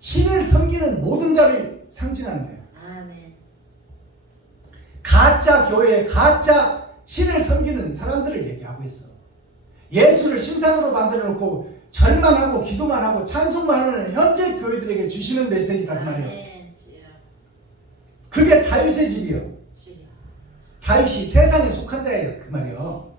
신을 섬기는 모든 자를 상징하는 거예요. 아멘. 가짜 교회, 가짜 신을 섬기는 사람들을 얘기하고 있어. 예수를 신상으로 만들어 놓고 절만 하고 기도만 하고 찬송만 하는 현재 교회들에게 주시는 메시지다 그 말이에요. 아멘. 그게 다윗의 집이요. 다윗이 세상에 속한 자예요 그 말이에요.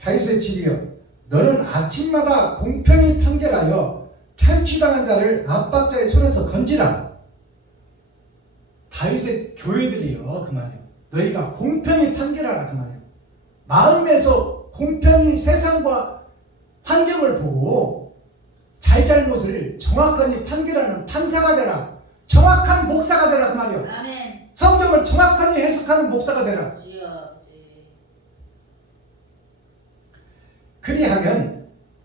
다윗의 집이요 너는 아침마다 공평히 판결하여 탈취당한 자를 압박자의 손에서 건지라. 다윗의 교회들이요 그 말이에요. 너희가 공평히 판결하라 그 말이에요. 마음에서 공평히 세상과 환경을 보고 잘잘못을 정확하게 판결하는 판사가 되라. 정확한 목사가 되라 그 말이에요. 아멘. 성경을 정확하게 해석하는 목사가 되라.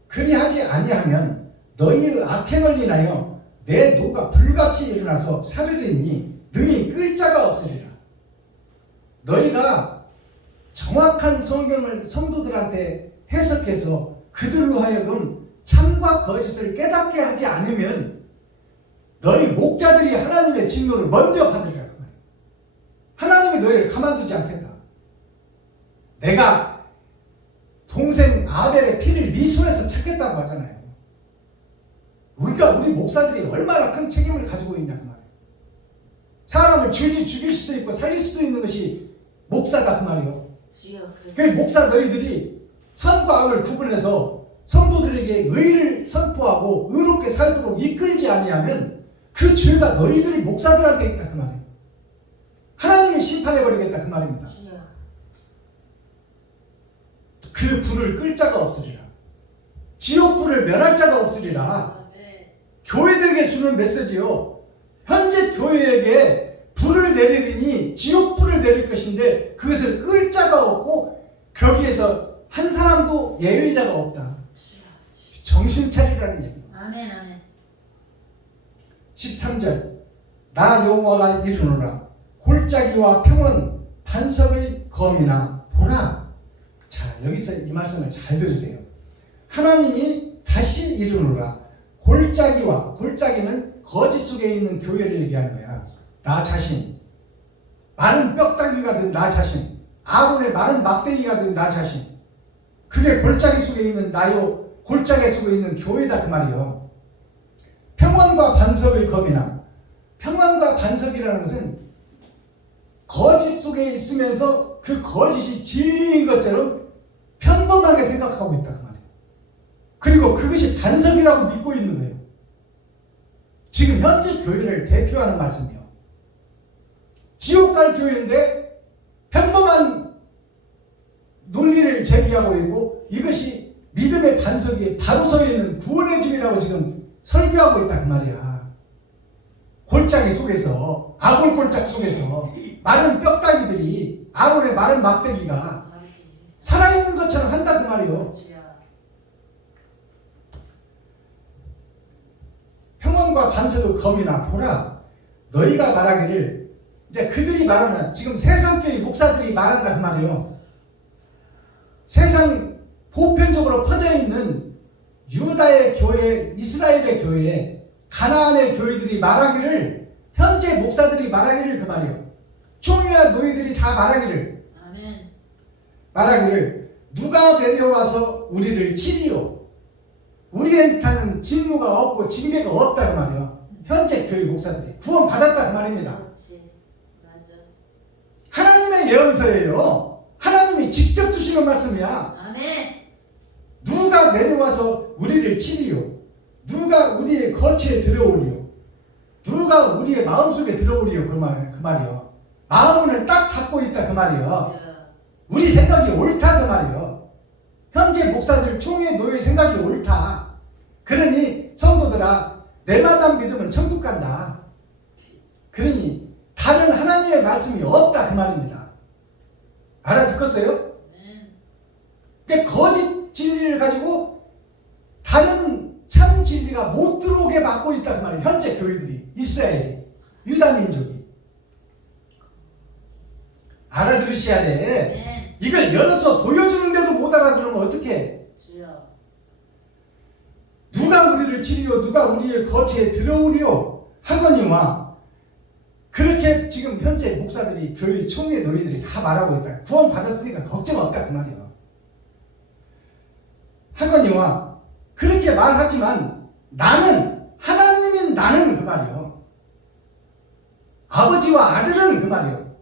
그리하지 아니하면 너희의 악행을 인하여 내 노가 불같이 일어나서 사르리니 능히 끌 자가 없으리라. 너희가 정확한 성경을 성도들한테 해석해서 그들로 하여금 참과 거짓을 깨닫게 하지 않으면 너희 목자들이 하나님의 진노를 먼저 받으리라. 하나님이 너희를 가만두지 않겠다. 내가 동생 아벨의 피를 네 손에서 찾겠다고 하잖아요. 우리 목사들이 얼마나 큰 책임을 가지고 있냐 그 말이에요. 사람을 죽일 수도 있고 살릴 수도 있는 것이 목사다 그 말이요. 주여. 그 목사 너희들이 선과 악을 구분해서 성도들에게 의를 선포하고 의롭게 살도록 이끌지 아니하면 그 죄가 너희들이 목사들한테 있다 그 말이에요. 하나님이 심판해버리겠다 그 말입니다. 주여. 그 불을 끌 자가 없으리라. 지옥불을 면할 자가 없으리라. 아멘. 교회들에게 주는 메시지요. 현재 교회에게 불을 내리리니 지옥불을 내릴 것인데 그것을 끌 자가 없고 거기에서 한 사람도 예의자가 없다. 정신 차리라는 얘기입니다. 아멘. 아멘. 13절 나 여호와가 이르노라 골짜기와 평원 반석의 검이나 보라. 자, 여기서 이 말씀을 잘 들으세요. 하나님이 다시 이르노라. 골짜기는 거짓 속에 있는 교회를 얘기하는 거야. 나 자신, 많은 뼈다귀가 된 나 자신, 아론의 많은 막대기가 된 나 자신, 그게 골짜기 속에 있는 나요. 골짜기 속에 있는 교회다 그 말이요. 평원과 반석의 검이나, 평원과 반석이라는 것은 거짓 속에 있으면서 그 거짓이 진리인 것처럼 평범하게 생각하고 있다 그 말이에요. 그리고 그것이 반석이라고 믿고 있는 거예요. 지금 현재 교회를 대표하는 말씀이에요. 지옥 갈 교회인데 평범한 논리를 제기하고 있고 이것이 믿음의 반석 위에 바로 서 있는 구원의 집이라고 지금 설교하고 있다 그 말이야. 골짜기 속에서, 아골 골짜기 속에서 많은 뼈다귀들이, 아론의 많은 막대기가 살아있는 것처럼 한다 그 말이에요. 평원과 반석의 검이나 보라. 너희가 말하기를, 이제 그들이 말하는, 지금 세상교회 목사들이 말한다 그 말이에요. 세상 보편적으로 퍼져 있는 유다의 교회, 이스라엘의 교회, 가나안의 교회들이 말하기를, 현재 목사들이 말하기를 그 말이에요. 총회와 노예들이 다 말하기를, 아멘. 말하기를 누가 내려와서 우리를 치리요. 우리한테는 진노가 없고 징계가 없다 그 말이에요. 현재 교회 목사들이 구원 받았다 그 말입니다. 그렇지. 맞아. 하나님의 예언서예요. 하나님이 직접 주시는 말씀이야. 아멘. 누가 내려와서 우리를 치리요. 누가 우리의 거치에 들어오리요. 누가 우리의 마음속에 들어오리요. 그 말이요. 마음문을 딱 닫고 있다 그 말이요. 우리 생각이 옳다 그 말이요. 현재 목사들 총회 노예 생각이 옳다. 그러니 성도들아, 내 말만 믿으면 천국 간다. 그러니 다른 하나님의 말씀이 없다 그 말입니다. 알아듣겠어요? 그러니까 거짓 진리를 가지고 다른 참 진리가 못 들어오게 막고 있다 그 말이에요. 현재 교회들이, 이스라엘이, 유다 민족이. 알아들으셔야 돼. 이걸 열어서 보여주는데도 못 알아들으면 어떡해? 누가 우리를 치리요, 누가 우리의 거치에 들어오리요 하거니와. 그렇게 지금 현재 목사들이, 교회 총회 노예들이 다 말하고 있다. 구원 받았으니까 걱정 없다 그 말이에요. 하거니와 그렇게 말하지만 나는, 하나님인 나는 그 말이에요. 아버지와 아들은 그 말이에요.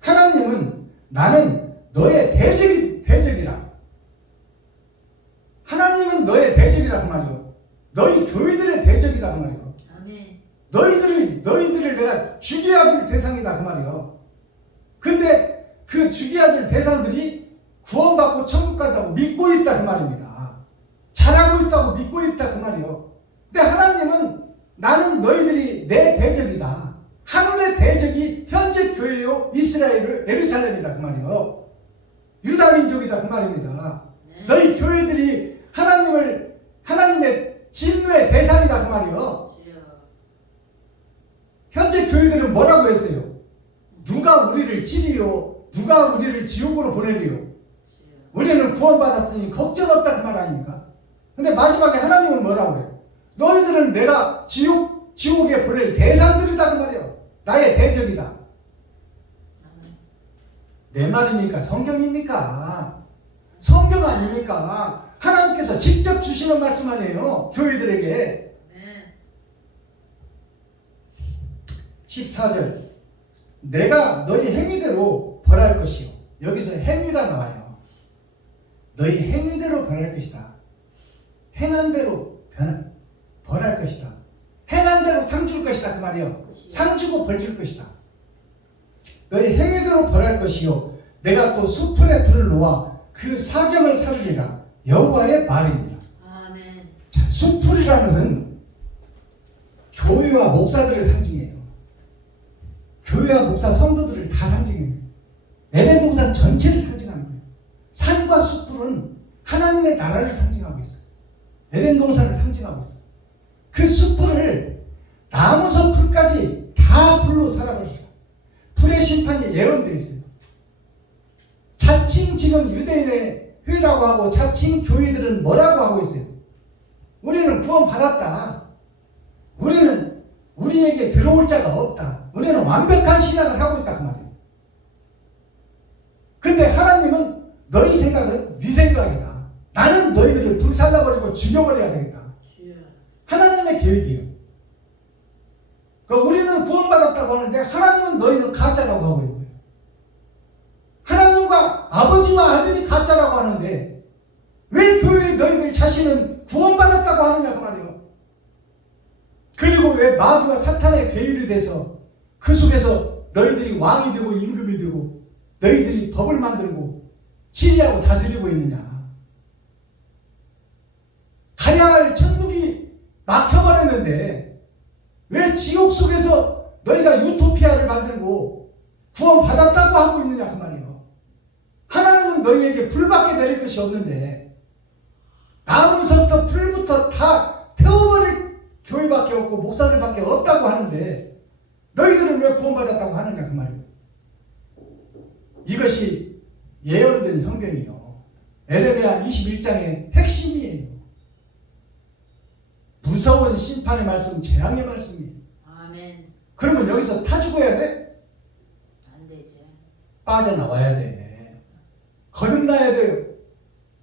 하나님은 나는 너의 대적이라. 하나님은 너의 대적이라 그 말이에요. 너희 교회들의 대적이다 그 말이에요. 아멘. 너희들을 내가 죽여야 될 대상이다 그 말이에요. 근데 그 죽여야 될 대상들이 구원받고 천국 간다고 믿고 있다 그 말입니다. 잘하고 있다고 믿고 있다 그 말이에요. 근데 하나님은 나는 너희들이 내 대적이다. 하늘의 대적이 현재 교회요, 이스라엘, 예루살렘이다 그 말이에요. 유다 민족이다 그 말입니다. 너희 교회들이 하나님의 진노의 대상이다 그 말이에요. 현재 교회들은 뭐라고 했어요? 누가 우리를 치리요, 누가 우리를 지옥으로 보내리요. 우리는 구원받았으니 걱정 없다 그 말 아닙니까? 근데 마지막에 하나님은 뭐라고 그래요? 너희들은 내가 지옥에 보낼 대상들이다 그 말이에요. 나의 대적이다. 내 말입니까? 성경입니까? 성경 아닙니까? 하나님께서 직접 주시는 말씀 아니에요, 교회들에게. 14절 내가 너희 행위대로 벌할 것이요. 여기서 행위가 나와요. 너희 행위대로 벌할 것이다. 행한 대로 벌할 것이다. 행한 대로 상 줄 것이다. 그 말이요. 상 주고 벌 줄 것이다. 너희 행위대로 벌할 것이요. 내가 또 수풀에 불을 놓아 그 사경을 사르리라. 여호와의 말입니다. 아멘. 자, 수풀이라는 것은 교회와 목사들을 상징해요. 교회와 목사 성도들을 다 상징해요. 에덴 동산 전체를 상징하는 거예요. 산과 숲풀은 하나님의 나라를 상징하고 있어요. 에덴 동산을 상징하고 있어요. 그 숲풀을 나무서 풀까지 다 불로 살아버립니다. 불의 심판이 예언되어 있어요. 자칭 지금 유대인의 회라고 하고 자칭 교회들은 뭐라고 하고 있어요? 우리는 구원 받았다. 우리는 우리에게 들어올 자가 없다. 우리는 완벽한 신앙을 하고 있다. 그 말이에요. 근데 하나님은 너희 생각은 네 생각이다. 나는 너희들을 불살라버리고 죽여버려야 되겠다. 하나님의 계획이에요. 그러니까 우리는 구원받았다고 하는데 하나님은 너희는 가짜라고 하고 있는 거예요. 하나님과 아버지와 아들이 가짜라고 하는데 왜 교회에 너희들 자신은 구원받았다고 하느냐 그 말이에요. 그리고 왜 마귀와 사탄의 괴율이 돼서 그 속에서 너희들이 왕이 되고 임금이 되고 너희들이 법을 만들고 지리하고 다스리고 있느냐. 가야 할 천국이 막혀버렸는데 왜 지옥 속에서 너희가 유토피아를 만들고 구원받았다고 하고 있느냐 그 말이에요. 하나님은 너희에게 불밖에 내릴 것이 없는데 나무서부터 풀부터 다 태워버릴 교회밖에 없고 목사들밖에 없다고 하는데 너희들은 왜 구원받았다고 하느냐 그 말이에요. 이것이 예언된 성경이요. 에레미야 21장의 핵심이에요. 무서운 심판의 말씀, 재앙의 말씀이에요. 아멘. 그러면 여기서 타 죽어야 돼? 안 되죠. 빠져나와야 돼. 거듭나야 돼요.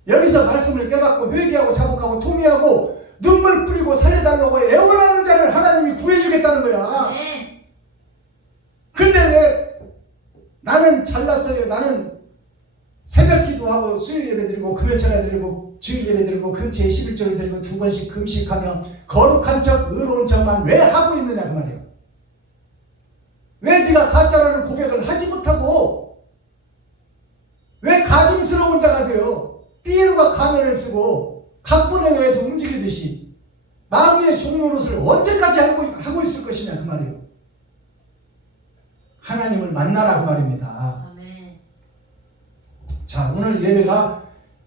여기서 말씀을 깨닫고 회개하고 자복하고 통회하고 눈물 뿌리고 살려달라고 애원하는 자를 하나님이 구해주겠다는 거야. 아멘. 근데 왜 나는 잘났어요. 나는 새벽 기도하고 수요 예배 드리고 금요철에 드리고 주일 예배 드리고 근처에 11조를 드리고 2번씩 금식하며 거룩한 척 의로운 척만 왜 하고 있느냐 그 말이에요. 왜 네가 가짜라는 고백을 하지 못하고 왜 가증스러운 자가 되어 삐에로가 가면을 쓰고 각본에 의해서 움직이듯이 마귀의 종노릇을 언제까지 하고 있을 것이냐 그 말이에요. 하나님을 만나라 그 말입니다. 아멘. 자, 오늘 예배가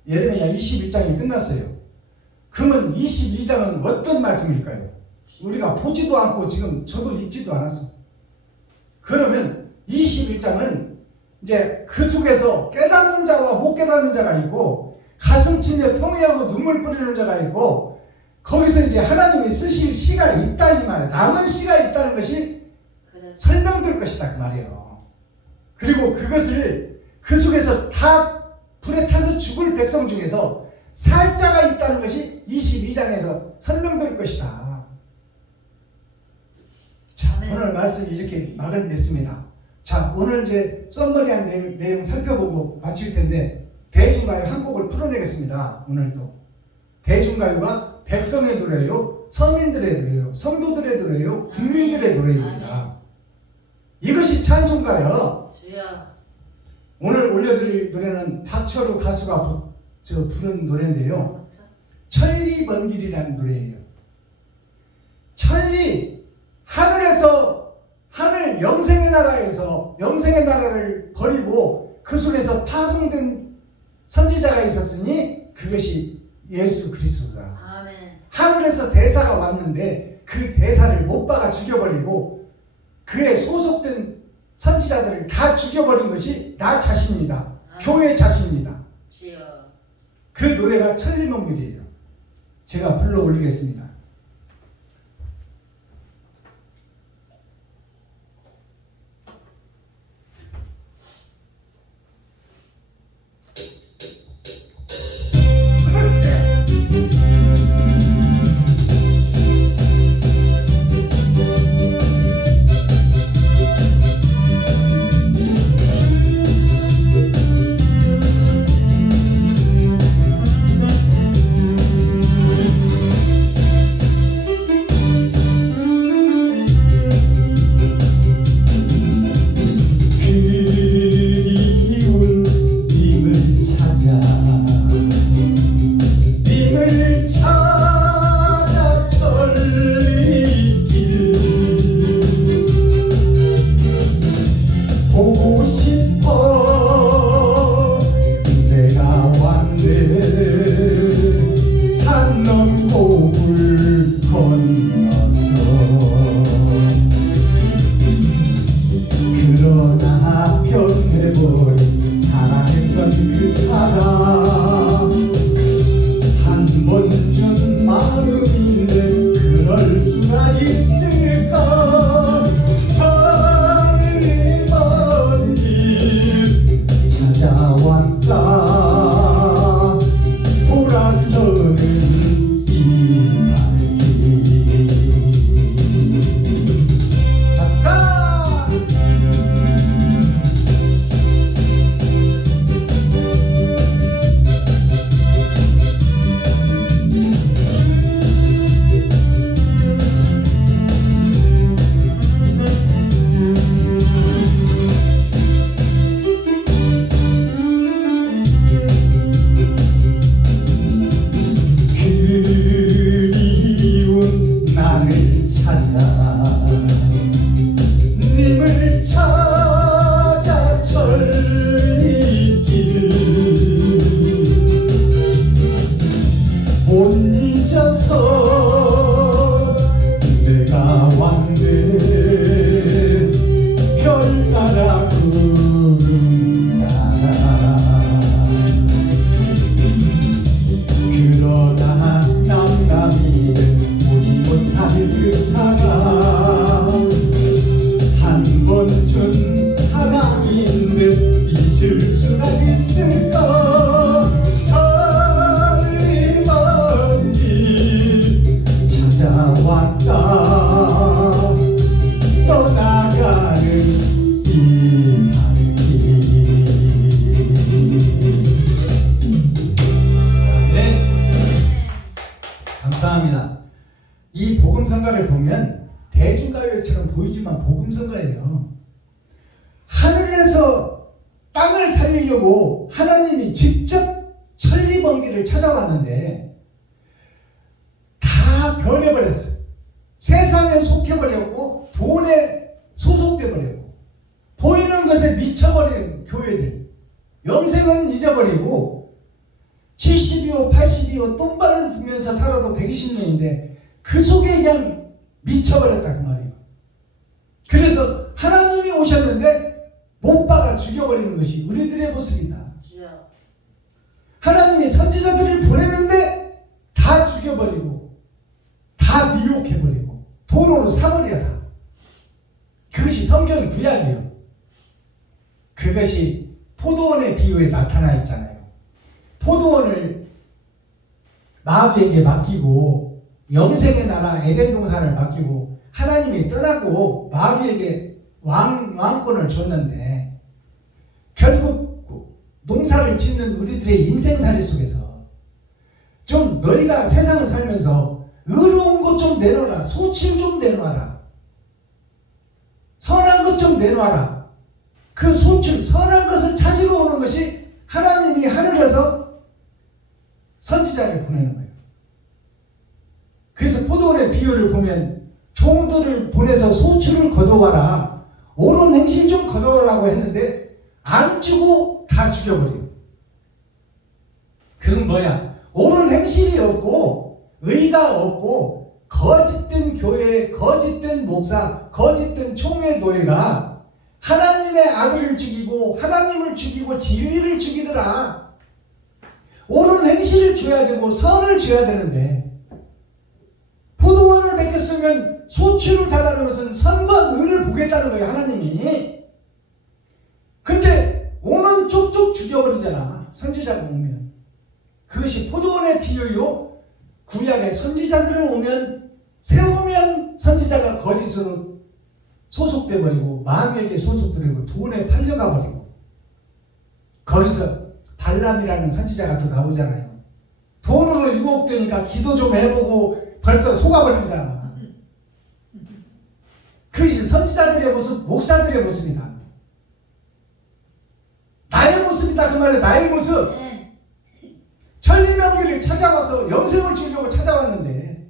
예레미야 21장이 끝났어요. 그러면 22장은 어떤 말씀일까요? 우리가 보지도 않고 지금 저도 읽지도 않았어. 그러면 21장은 이제 그 속에서 깨닫는 자와 못 깨닫는 자가 있고 가슴 치며 통회하고 눈물 뿌리는 자가 있고 거기서 이제 하나님이 쓰실 시가 있다 이 말이에요. 남은 시가 있다는 것이 설명될 것이다 그 말이에요. 그리고 그것을 그 속에서 다 불에 타서 죽을 백성 중에서 살 자가 있다는 것이 22장에서 설명될 것이다. 자, 오늘 말씀이 이렇게 막을 냈습니다. 자, 오늘 이제 썸머리한 내용 살펴보고 마칠 텐데 대중가요 한 곡을 풀어내겠습니다. 오늘도 대중가요가 백성의 노래요, 서민들의 노래요, 성도들의 노래요, 국민들의 노래입니다. 이것이 찬송가요. 주여. 오늘 올려드릴 노래는 박철우 가수가 부른 노래인데요. 천리 먼 길이라는 노래예요. 천리, 하늘에서 하늘 영생의 나라에서 영생의 나라를 버리고 그 속에서 파송된 선지자가 있었으니 그것이 예수 그리스도다. 아멘. 하늘에서 대사가 왔는데 그 대사를 못 박아 죽여버리고 그에 소속된 선지자들을 다 죽여버린 것이 나 자신이다. 교회 자신이다. 주여. 그 노래가 천리먼길이에요. 제가 불러 올리겠습니다. 서는 이 발길 아싸 그리운 나를 찾아 님을 찾아 절리길 못 잊어서 내가 왔네 별 따라 구름 따라 그러나 남남이는 오지 못할 그 사랑 한 번 준 사랑인 듯 잊을 수가 있을까 저리 먼 길 찾아왔다 떠나가는 이 발길 네, 감사합니다. 이 복음성가를 보면 대중가요처럼 보이지만 복음성가예요. 하늘에서 땅을 살리려고 하나님이 직접 천리번개를 찾아왔는데 다 변해버렸어요. 세상에 속해버렸고 돈에 소속돼버렸고 보이는 것에 미쳐버린 교회들 영생은 잊어버리고 70이요 80이요 똥 바르면서 살아도 120년인데 그 속에 그냥 미쳐버렸다 그 말이에요. 그래서 하나님이 오셨는데 못 박아 죽여버리는 것이 우리들의 모습이다. 주여. 하나님이 선지자들을 보내는데 다 죽여버리고 다 미혹해버리고 돈으로 사버려야 다. 그것이 성경 구약이에요. 그것이 포도원의 비유에 나타나 있잖아요. 포도원을 마귀에게 맡기고 영생의 나라 에덴 동산을 맡기고 하나님이 떠나고 마귀에게 왕권을 줬는데 결국 농사를 짓는 우리들의 인생살이 속에서 좀 너희가 세상을 살면서 의로운 것 좀 내놓아라. 소침 좀 내놓아라. 선한 것 좀 내놓아라. 그 소출 선한 것을 찾으러 오는 것이 하나님이 하늘에서 선지자를 보내는 거예요. 그래서 포도원의 비유를 보면 종들을 보내서 소출을 거둬와라. 옳은 행실 좀 거둬오라고 했는데 안 주고 다 죽여버려요. 그건 뭐야? 옳은 행실이 없고 의가 없고 거짓된 교회, 거짓된 목사, 거짓된 총회 노예가 하나님의 아들을 죽이고 하나님을 죽이고 진리를 죽이더라. 옳은 행실을 줘야 되고 선을 줘야 되는데 포도원을 맺겠으면 소출을 달라는 것은 선과 의를 보겠다는 거예요. 하나님이. 근데 오는 쪽쪽 죽여버리잖아. 선지자가 오면. 그것이 포도원의 비유요. 구약의 선지자들을 오면 세우면 선지자가 거짓으로 소속돼 버리고 마귀에게 소속되고 돈에 팔려가 버리고 거기서 발람이라는 선지자가 또 나오잖아요. 돈으로 유혹되니까 기도 좀 해보고 벌써 속아버리잖아. 그것이 선지자들의 모습, 목사들의 모습이다. 나의 모습이다. 그 말은 나의 모습. 천리명기를 찾아와서 영생을 주려고 찾아왔는데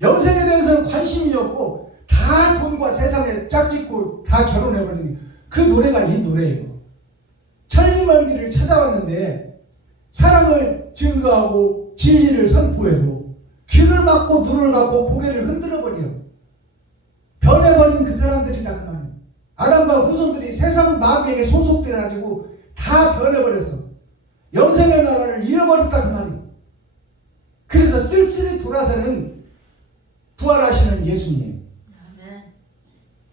영생에 대해서는 관심이 없고 다 돈과 세상에 짝짓고 다 결혼해버리니 그 노래가 이 노래예요. 천리명기를 찾아왔는데 사랑을 증거하고 진리를 선포해도 귀를 막고 눈을 감고 고개를 흔들어버려. 변해버린 그 사람들이다 그 말이에요. 아담과 후손들이 세상 마귀에게 소속돼가지고 다 변해버렸어. 영생의 나라를 잃어버렸다 그 말이에요. 그래서 쓸쓸히 돌아서는 부활하시는 예수님,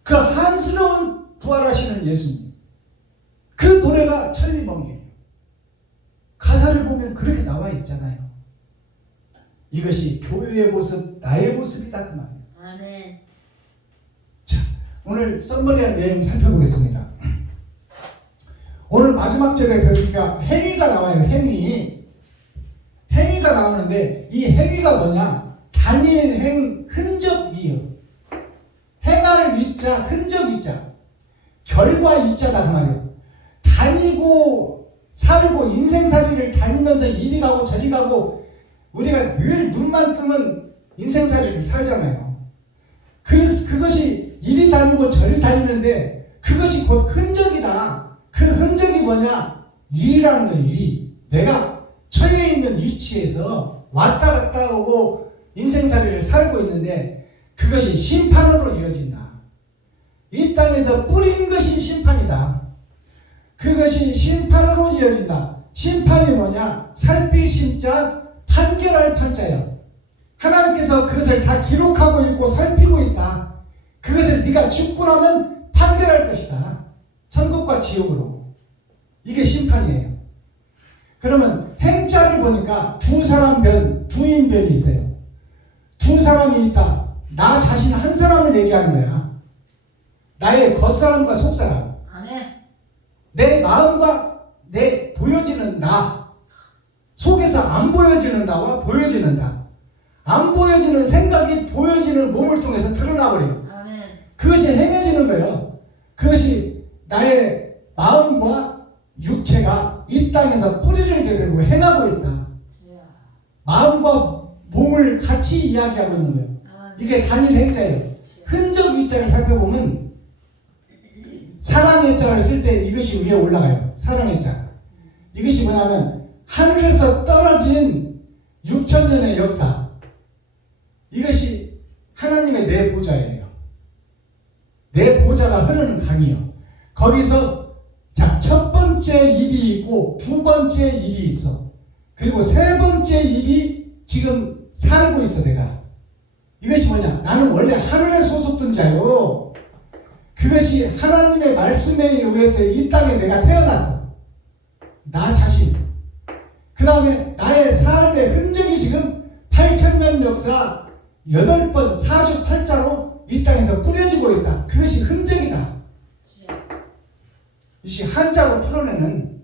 그 한스러운 부활하시는 예수님, 그 노래가 천리번개예요. 가사를 보면 그렇게 나와 있잖아요. 이것이 교회의 모습, 나의 모습이다 그 말이에요. 아멘. 오늘 썸머리한 내용 살펴보겠습니다. 오늘 마지막 절에 보니까 행위가 나와요. 행위가 나오는데 이 행위가 뭐냐? 단일 행 흔적 위요. 행할 위자 흔적 위자 결과 위자다 그 말이에요. 다니고 살고 인생살이를 다니면서 이리 가고 저리 가고 우리가 늘 눈만 뜨면 인생살이를 살잖아요. 그것이 이리 다니고 저리 다니는데 그것이 곧 흔적이다. 그 흔적이 뭐냐? 위라는 거예요. 위. 내가 처해 있는 위치에서 왔다 갔다 오고 인생살이를 살고 있는데 그것이 심판으로 이어진다. 이 땅에서 뿌린 것이 심판이다. 그것이 심판으로 이어진다. 심판이 뭐냐? 살필 심자, 판결할 판자야. 하나님께서 그것을 다 기록하고 있고 살피고 있다. 그것을 네가 죽고 나면 판결할 것이다. 천국과 지옥으로. 이게 심판이에요. 그러면 행자를 보니까 두 사람 변, 두 인변이 있어요. 두 사람이 있다. 나 자신 한 사람을 얘기하는 거야. 나의 겉사람과 속사람. 아멘. 내 마음과 내 보여지는 나. 속에서 안 보여지는 나와 보여지는 나. 안 보여지는 생각이 보여지는 몸을 통해서 드러나버려요. 아멘. 그것이 행해지는 거예요. 그것이 나의 마음과 육체가 이 땅에서 뿌리를 내리고 행하고 있다. 주여. 마음과 몸을 같이 이야기하고 있는 거예요. 아멘. 이게 단일 행자예요. 흔적 위자를 살펴보면 사랑의 자를 쓸 때 이것이 위에 올라가요. 사랑의 자. 이것이 뭐냐면 하늘에서 떨어진 6,000년의 역사. 이것이 하나님의 내 보좌예요. 내 보좌가 흐르는 강이요. 거기서 자, 첫 번째 입이 있고 두 번째 입이 있어. 그리고 세 번째 입이 지금 살고 있어 내가. 이것이 뭐냐? 나는 원래 하늘에 소속된 자요. 그것이 하나님의 말씀에 의해서 이 땅에 내가 태어났어. 나 자신. 그 다음에 나의 삶의 흔적이 지금 8,000년 역사 8번 4주 8자로 이 땅에서 뿌려지고 있다. 그것이 흔적이다. 주여. 이것이 한자로 풀어내는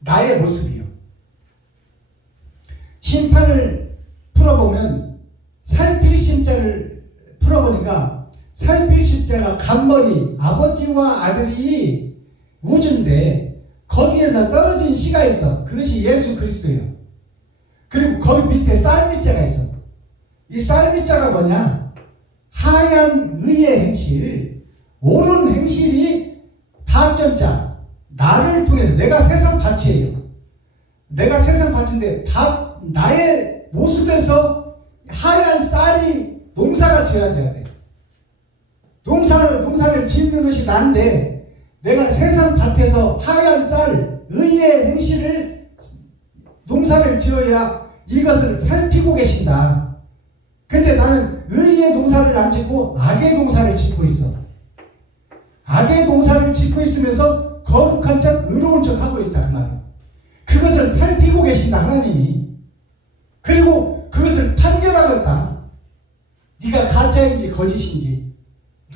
나의 모습이요. 심판을 풀어보면 살필 심자를 풀어보니까 살필 심자가 간머리 아버지와 아들이 우주인데 거기에서 떨어진 씨가 있어. 그것이 예수 그리스도예요. 그리고 거기 밑에 쌀밑자가 있어. 이 쌀밑자가 뭐냐? 하얀 의의 행실, 옳은 행실이 다전자 나를 통해서 내가 세상 밭이에요. 내가 세상 밭인데 나의 모습에서 하얀 쌀이 농사가 지어져야 돼. 농사를 짓는 것이 난데 내가 세상 밭에서 하얀 쌀, 의의 행실을 농사를 지어야 이것을 살피고 계신다. 근데 나는 의의 농사를 안 짓고 악의 농사를 짓고 있어. 악의 농사를 짓고 있으면서 거룩한 척, 의로운 척 하고 있다 그 말이에요. 그것을 살피고 계신다 하나님이. 그리고 그것을 판결하겠다. 네가 가짜인지 거짓인지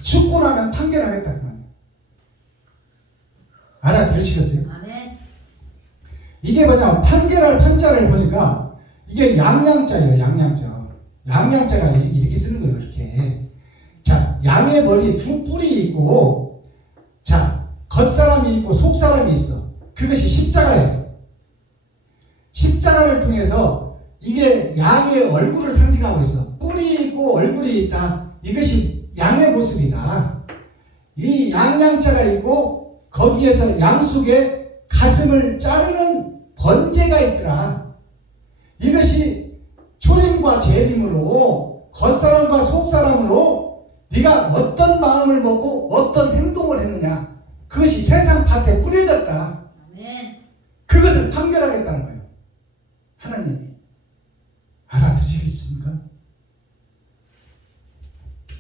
죽고 나면 판결하겠다 그 말이에요. 알아들으시겠어요? 아멘. 이게 뭐냐면 판결할 판자를 보니까 이게 양양자예요. 양양자가 이렇게 쓰는 거예요. 이렇게. 자, 양의 머리에 두 뿔이 있고 자, 겉사람이 있고 속사람이 있어. 그것이 십자가예요. 십자가를 통해서 이게 양의 얼굴을 상징하고 있어. 뿔이 있고 얼굴이 있다. 이것이 양의 모습이다. 이 양양자가 있고 거기에서 양 속에 가슴을 자르는 번제가 있더라. 이것이 초림과 재림으로 겉사람과 속사람으로 네가 어떤 마음을 먹고 어떤 행동을 했느냐. 그것이 세상 밭에 뿌려졌다. 아멘. 그것을 판결하겠다는 거예요. 하나님이. 알아들으시겠습니까?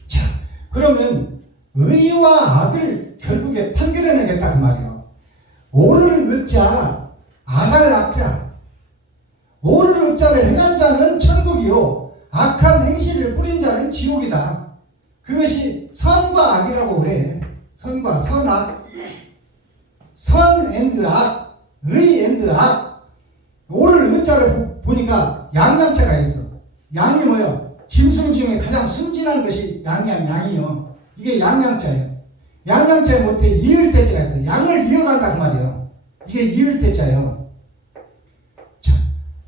자, 그러면 의와 악을 결국에 판결해내겠다 그 말이에요. 오를 의자, 악을 악자. 오를 의자를 행한 자는 천국이요 지옥이다. 그것이 선과 악이라고 그래. 선과 선악, 선 앤드 악, 의 앤드 악. 오를 의자를 보니까 양양자가 있어. 양이 뭐야? 짐승 중에 가장 순진한 것이 양이요. 이게 양양자예요. 양양자에 못해 이을대자가 있어요. 양을 이어간다 그 말이에요. 이게 이을대자예요. 자,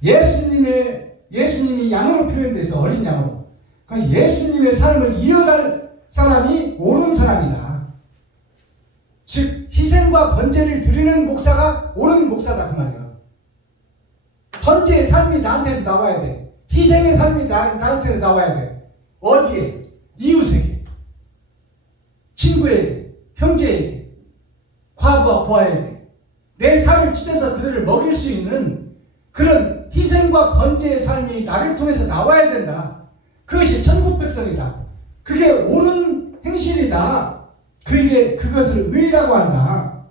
예수님이 양으로 표현돼서 어린 양으로. 그러니까 예수님의 삶을 이어갈 사람이 옳은 사람이다. 즉 희생과 번제를 드리는 목사가 옳은 목사다 그 말이에요. 번제의 삶이 나한테서 나와야 돼. 희생의 삶이 나한테서 나와야 돼. 어디에? 이웃에게, 친구에게, 형제에게, 과부와 고아에게 내 삶을 찢어서 그들을 먹일 수 있는 그런 희생과 번제의 삶이 나를 통해서 나와야 된다. 그것이 천국 백성이다. 그게 옳은 행실이다. 그것을 의라고 한다.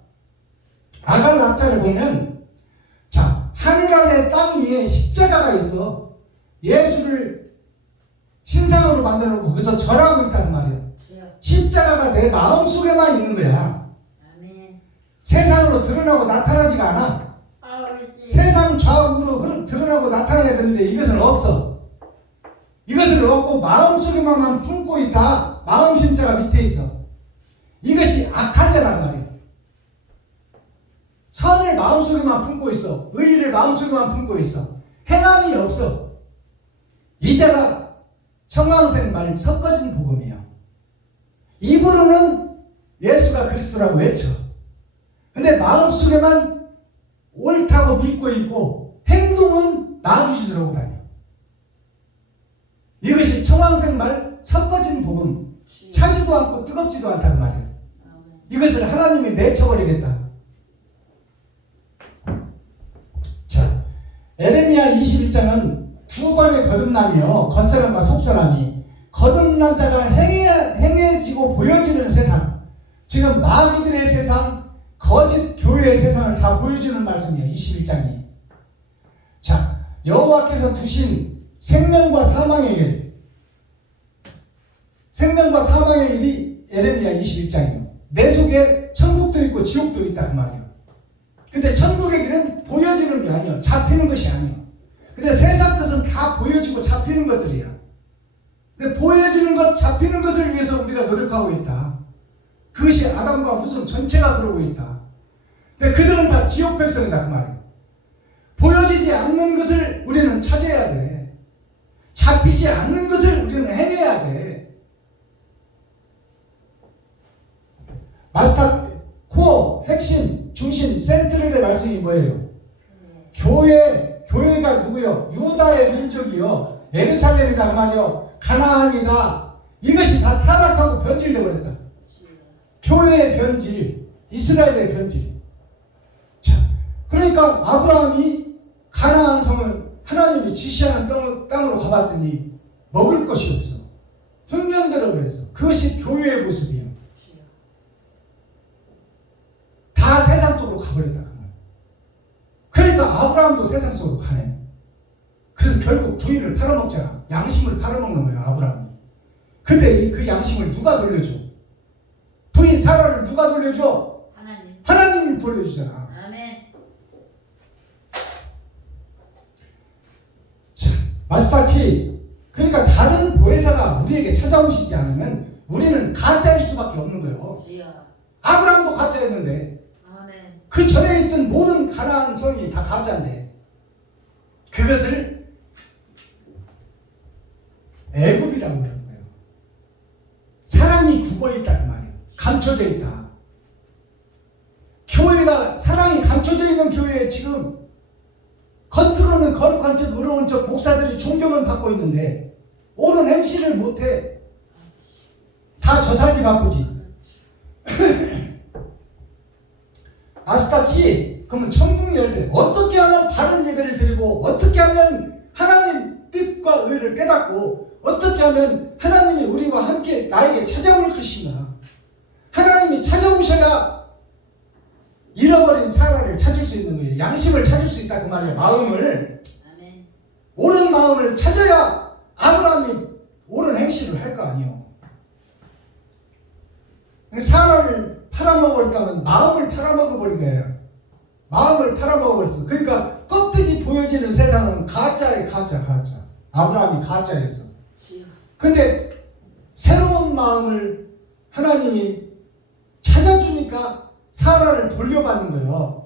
아갈 낙자를 보면, 자, 하늘 아래 땅 위에 십자가가 있어. 예수를 신상으로 만들어 놓고 거기서 절하고 있다는 말이야. 십자가가 내 마음 속에만 있는 거야. 아멘. 세상으로 드러나고 나타나지가 않아. 세상 좌우로 드러나고 나타나야 되는데 이것은 없어. 이것을 얻고 마음속에만 품고 있다. 마음 심자가 밑에 있어. 이것이 악한 자란 말이에요. 선을 마음속에만 품고 있어. 의를 마음속에만 품고 있어. 행함이 없어. 이 자가 청왕생 말 섞어진 복음이에요. 입으로는 예수가 그리스도라고 외쳐. 근데 마음속에만 옳다고 믿고 있고 행동은 나주시더라고 다녀. 이것이 청왕생 말 섞어진 복음. 차지도 않고 뜨겁지도 않다는 말이에요. 이것을 하나님이 내쳐버리겠다. 자, 에레미야 21장은 두 번의 거듭남이요. 겉사람과 속사람이. 거듭난 자가 행해지고 보여지는 세상. 지금 마귀들의 세상, 거짓 교회의 세상을 다 보여주는 말씀이에요. 21장이. 자, 여호와께서 두신 생명과 사망의 길. 생명과 사망의 길이 에레미야 21장이에요. 내 속에 천국도 있고 지옥도 있다 그 말이에요. 근데 천국의 길은 보여지는 게 아니에요. 잡히는 것이 아니에요. 근데 세상 것은 다 보여지고 잡히는 것들이야. 근데 보여지는 것, 잡히는 것을 위해서 우리가 노력하고 있다. 그것이 아담과 후손 전체가 그러고 있다. 근데 그들은 다 지옥 백성이다 그 말이에요. 보여지지 않는 것을 우리는 찾아야 돼. 잡히지 않는 것을 우리는 해내야 돼. 마스터 코어, 핵심, 중심, 센트럴의 말씀이 뭐예요? 교회가 누구요? 유다의 민족이요. 예루살렘이다 그 말이요. 가나안이다. 이것이 다 타락하고 변질되어 버렸다. 교회의 변질, 이스라엘의 변질. 자, 그러니까 아브라함이 가나안 성을 하나님이 지시하는 땅으로 가봤더니 먹을 것이 없어. 흉년되라 그랬어. 그것이 교회의 모습이에요. 다 세상 쪽으로 가버렸다 그 말. 그러니까 아브라함도 세상 속으로 가네. 그래서 결국 부인을 팔아먹잖아. 양심을 팔아먹는 거예요 아브라함이. 근데 그 양심을 누가 돌려줘? 부인 사라를 누가 돌려줘? 하나님이 돌려주잖아. 아멘. 자, 마스터키. 그러니까 다른 보혜사가 우리에게 찾아오시지 않으면 우리는 가짜일 수밖에 없는 거예요. 아브라함도 가짜였는데 아멘. 그 전에 있던 모든 가나안 성이 다 가짜인데 그것을 애굽이라고 그러는 거예요. 사랑이 굽어있다 그 말이에요. 감춰져 있다. 교회가 사랑이 감춰져 있는 교회에 지금 겉으로는 거룩한 척 의로운 척 목사들이 존경은 받고 있는데 옳은 행실을 못해. 다 저 살기 바쁘지. 아스타키, 그러면 천국 열쇠. 어떻게 하면 바른 예배를 드리고 어떻게 하면 하나님 뜻과 의를 깨닫고 어떻게 하면 하나님이 우리와 함께 나에게 찾아올 것인가. 하나님이 찾아오셔야 잃어버린 사라를 찾을 수 있는 거예요. 양심을 찾을 수 있다 그 말이에요. 마음을. 아멘. 옳은 마음을 찾아야 아브라함이 옳은 행실을 할 거 아니에요. 사라를 팔아먹었다면 마음을 팔아먹어버린 거예요. 마음을 팔아먹어버렸어. 그러니까 껍데기 보여지는 세상은 가짜예요. 가짜. 아브라함이 가짜였어. 주여. 근데 새로운 마음을 하나님이 찾아주니까 사라를 돌려받는 거예요.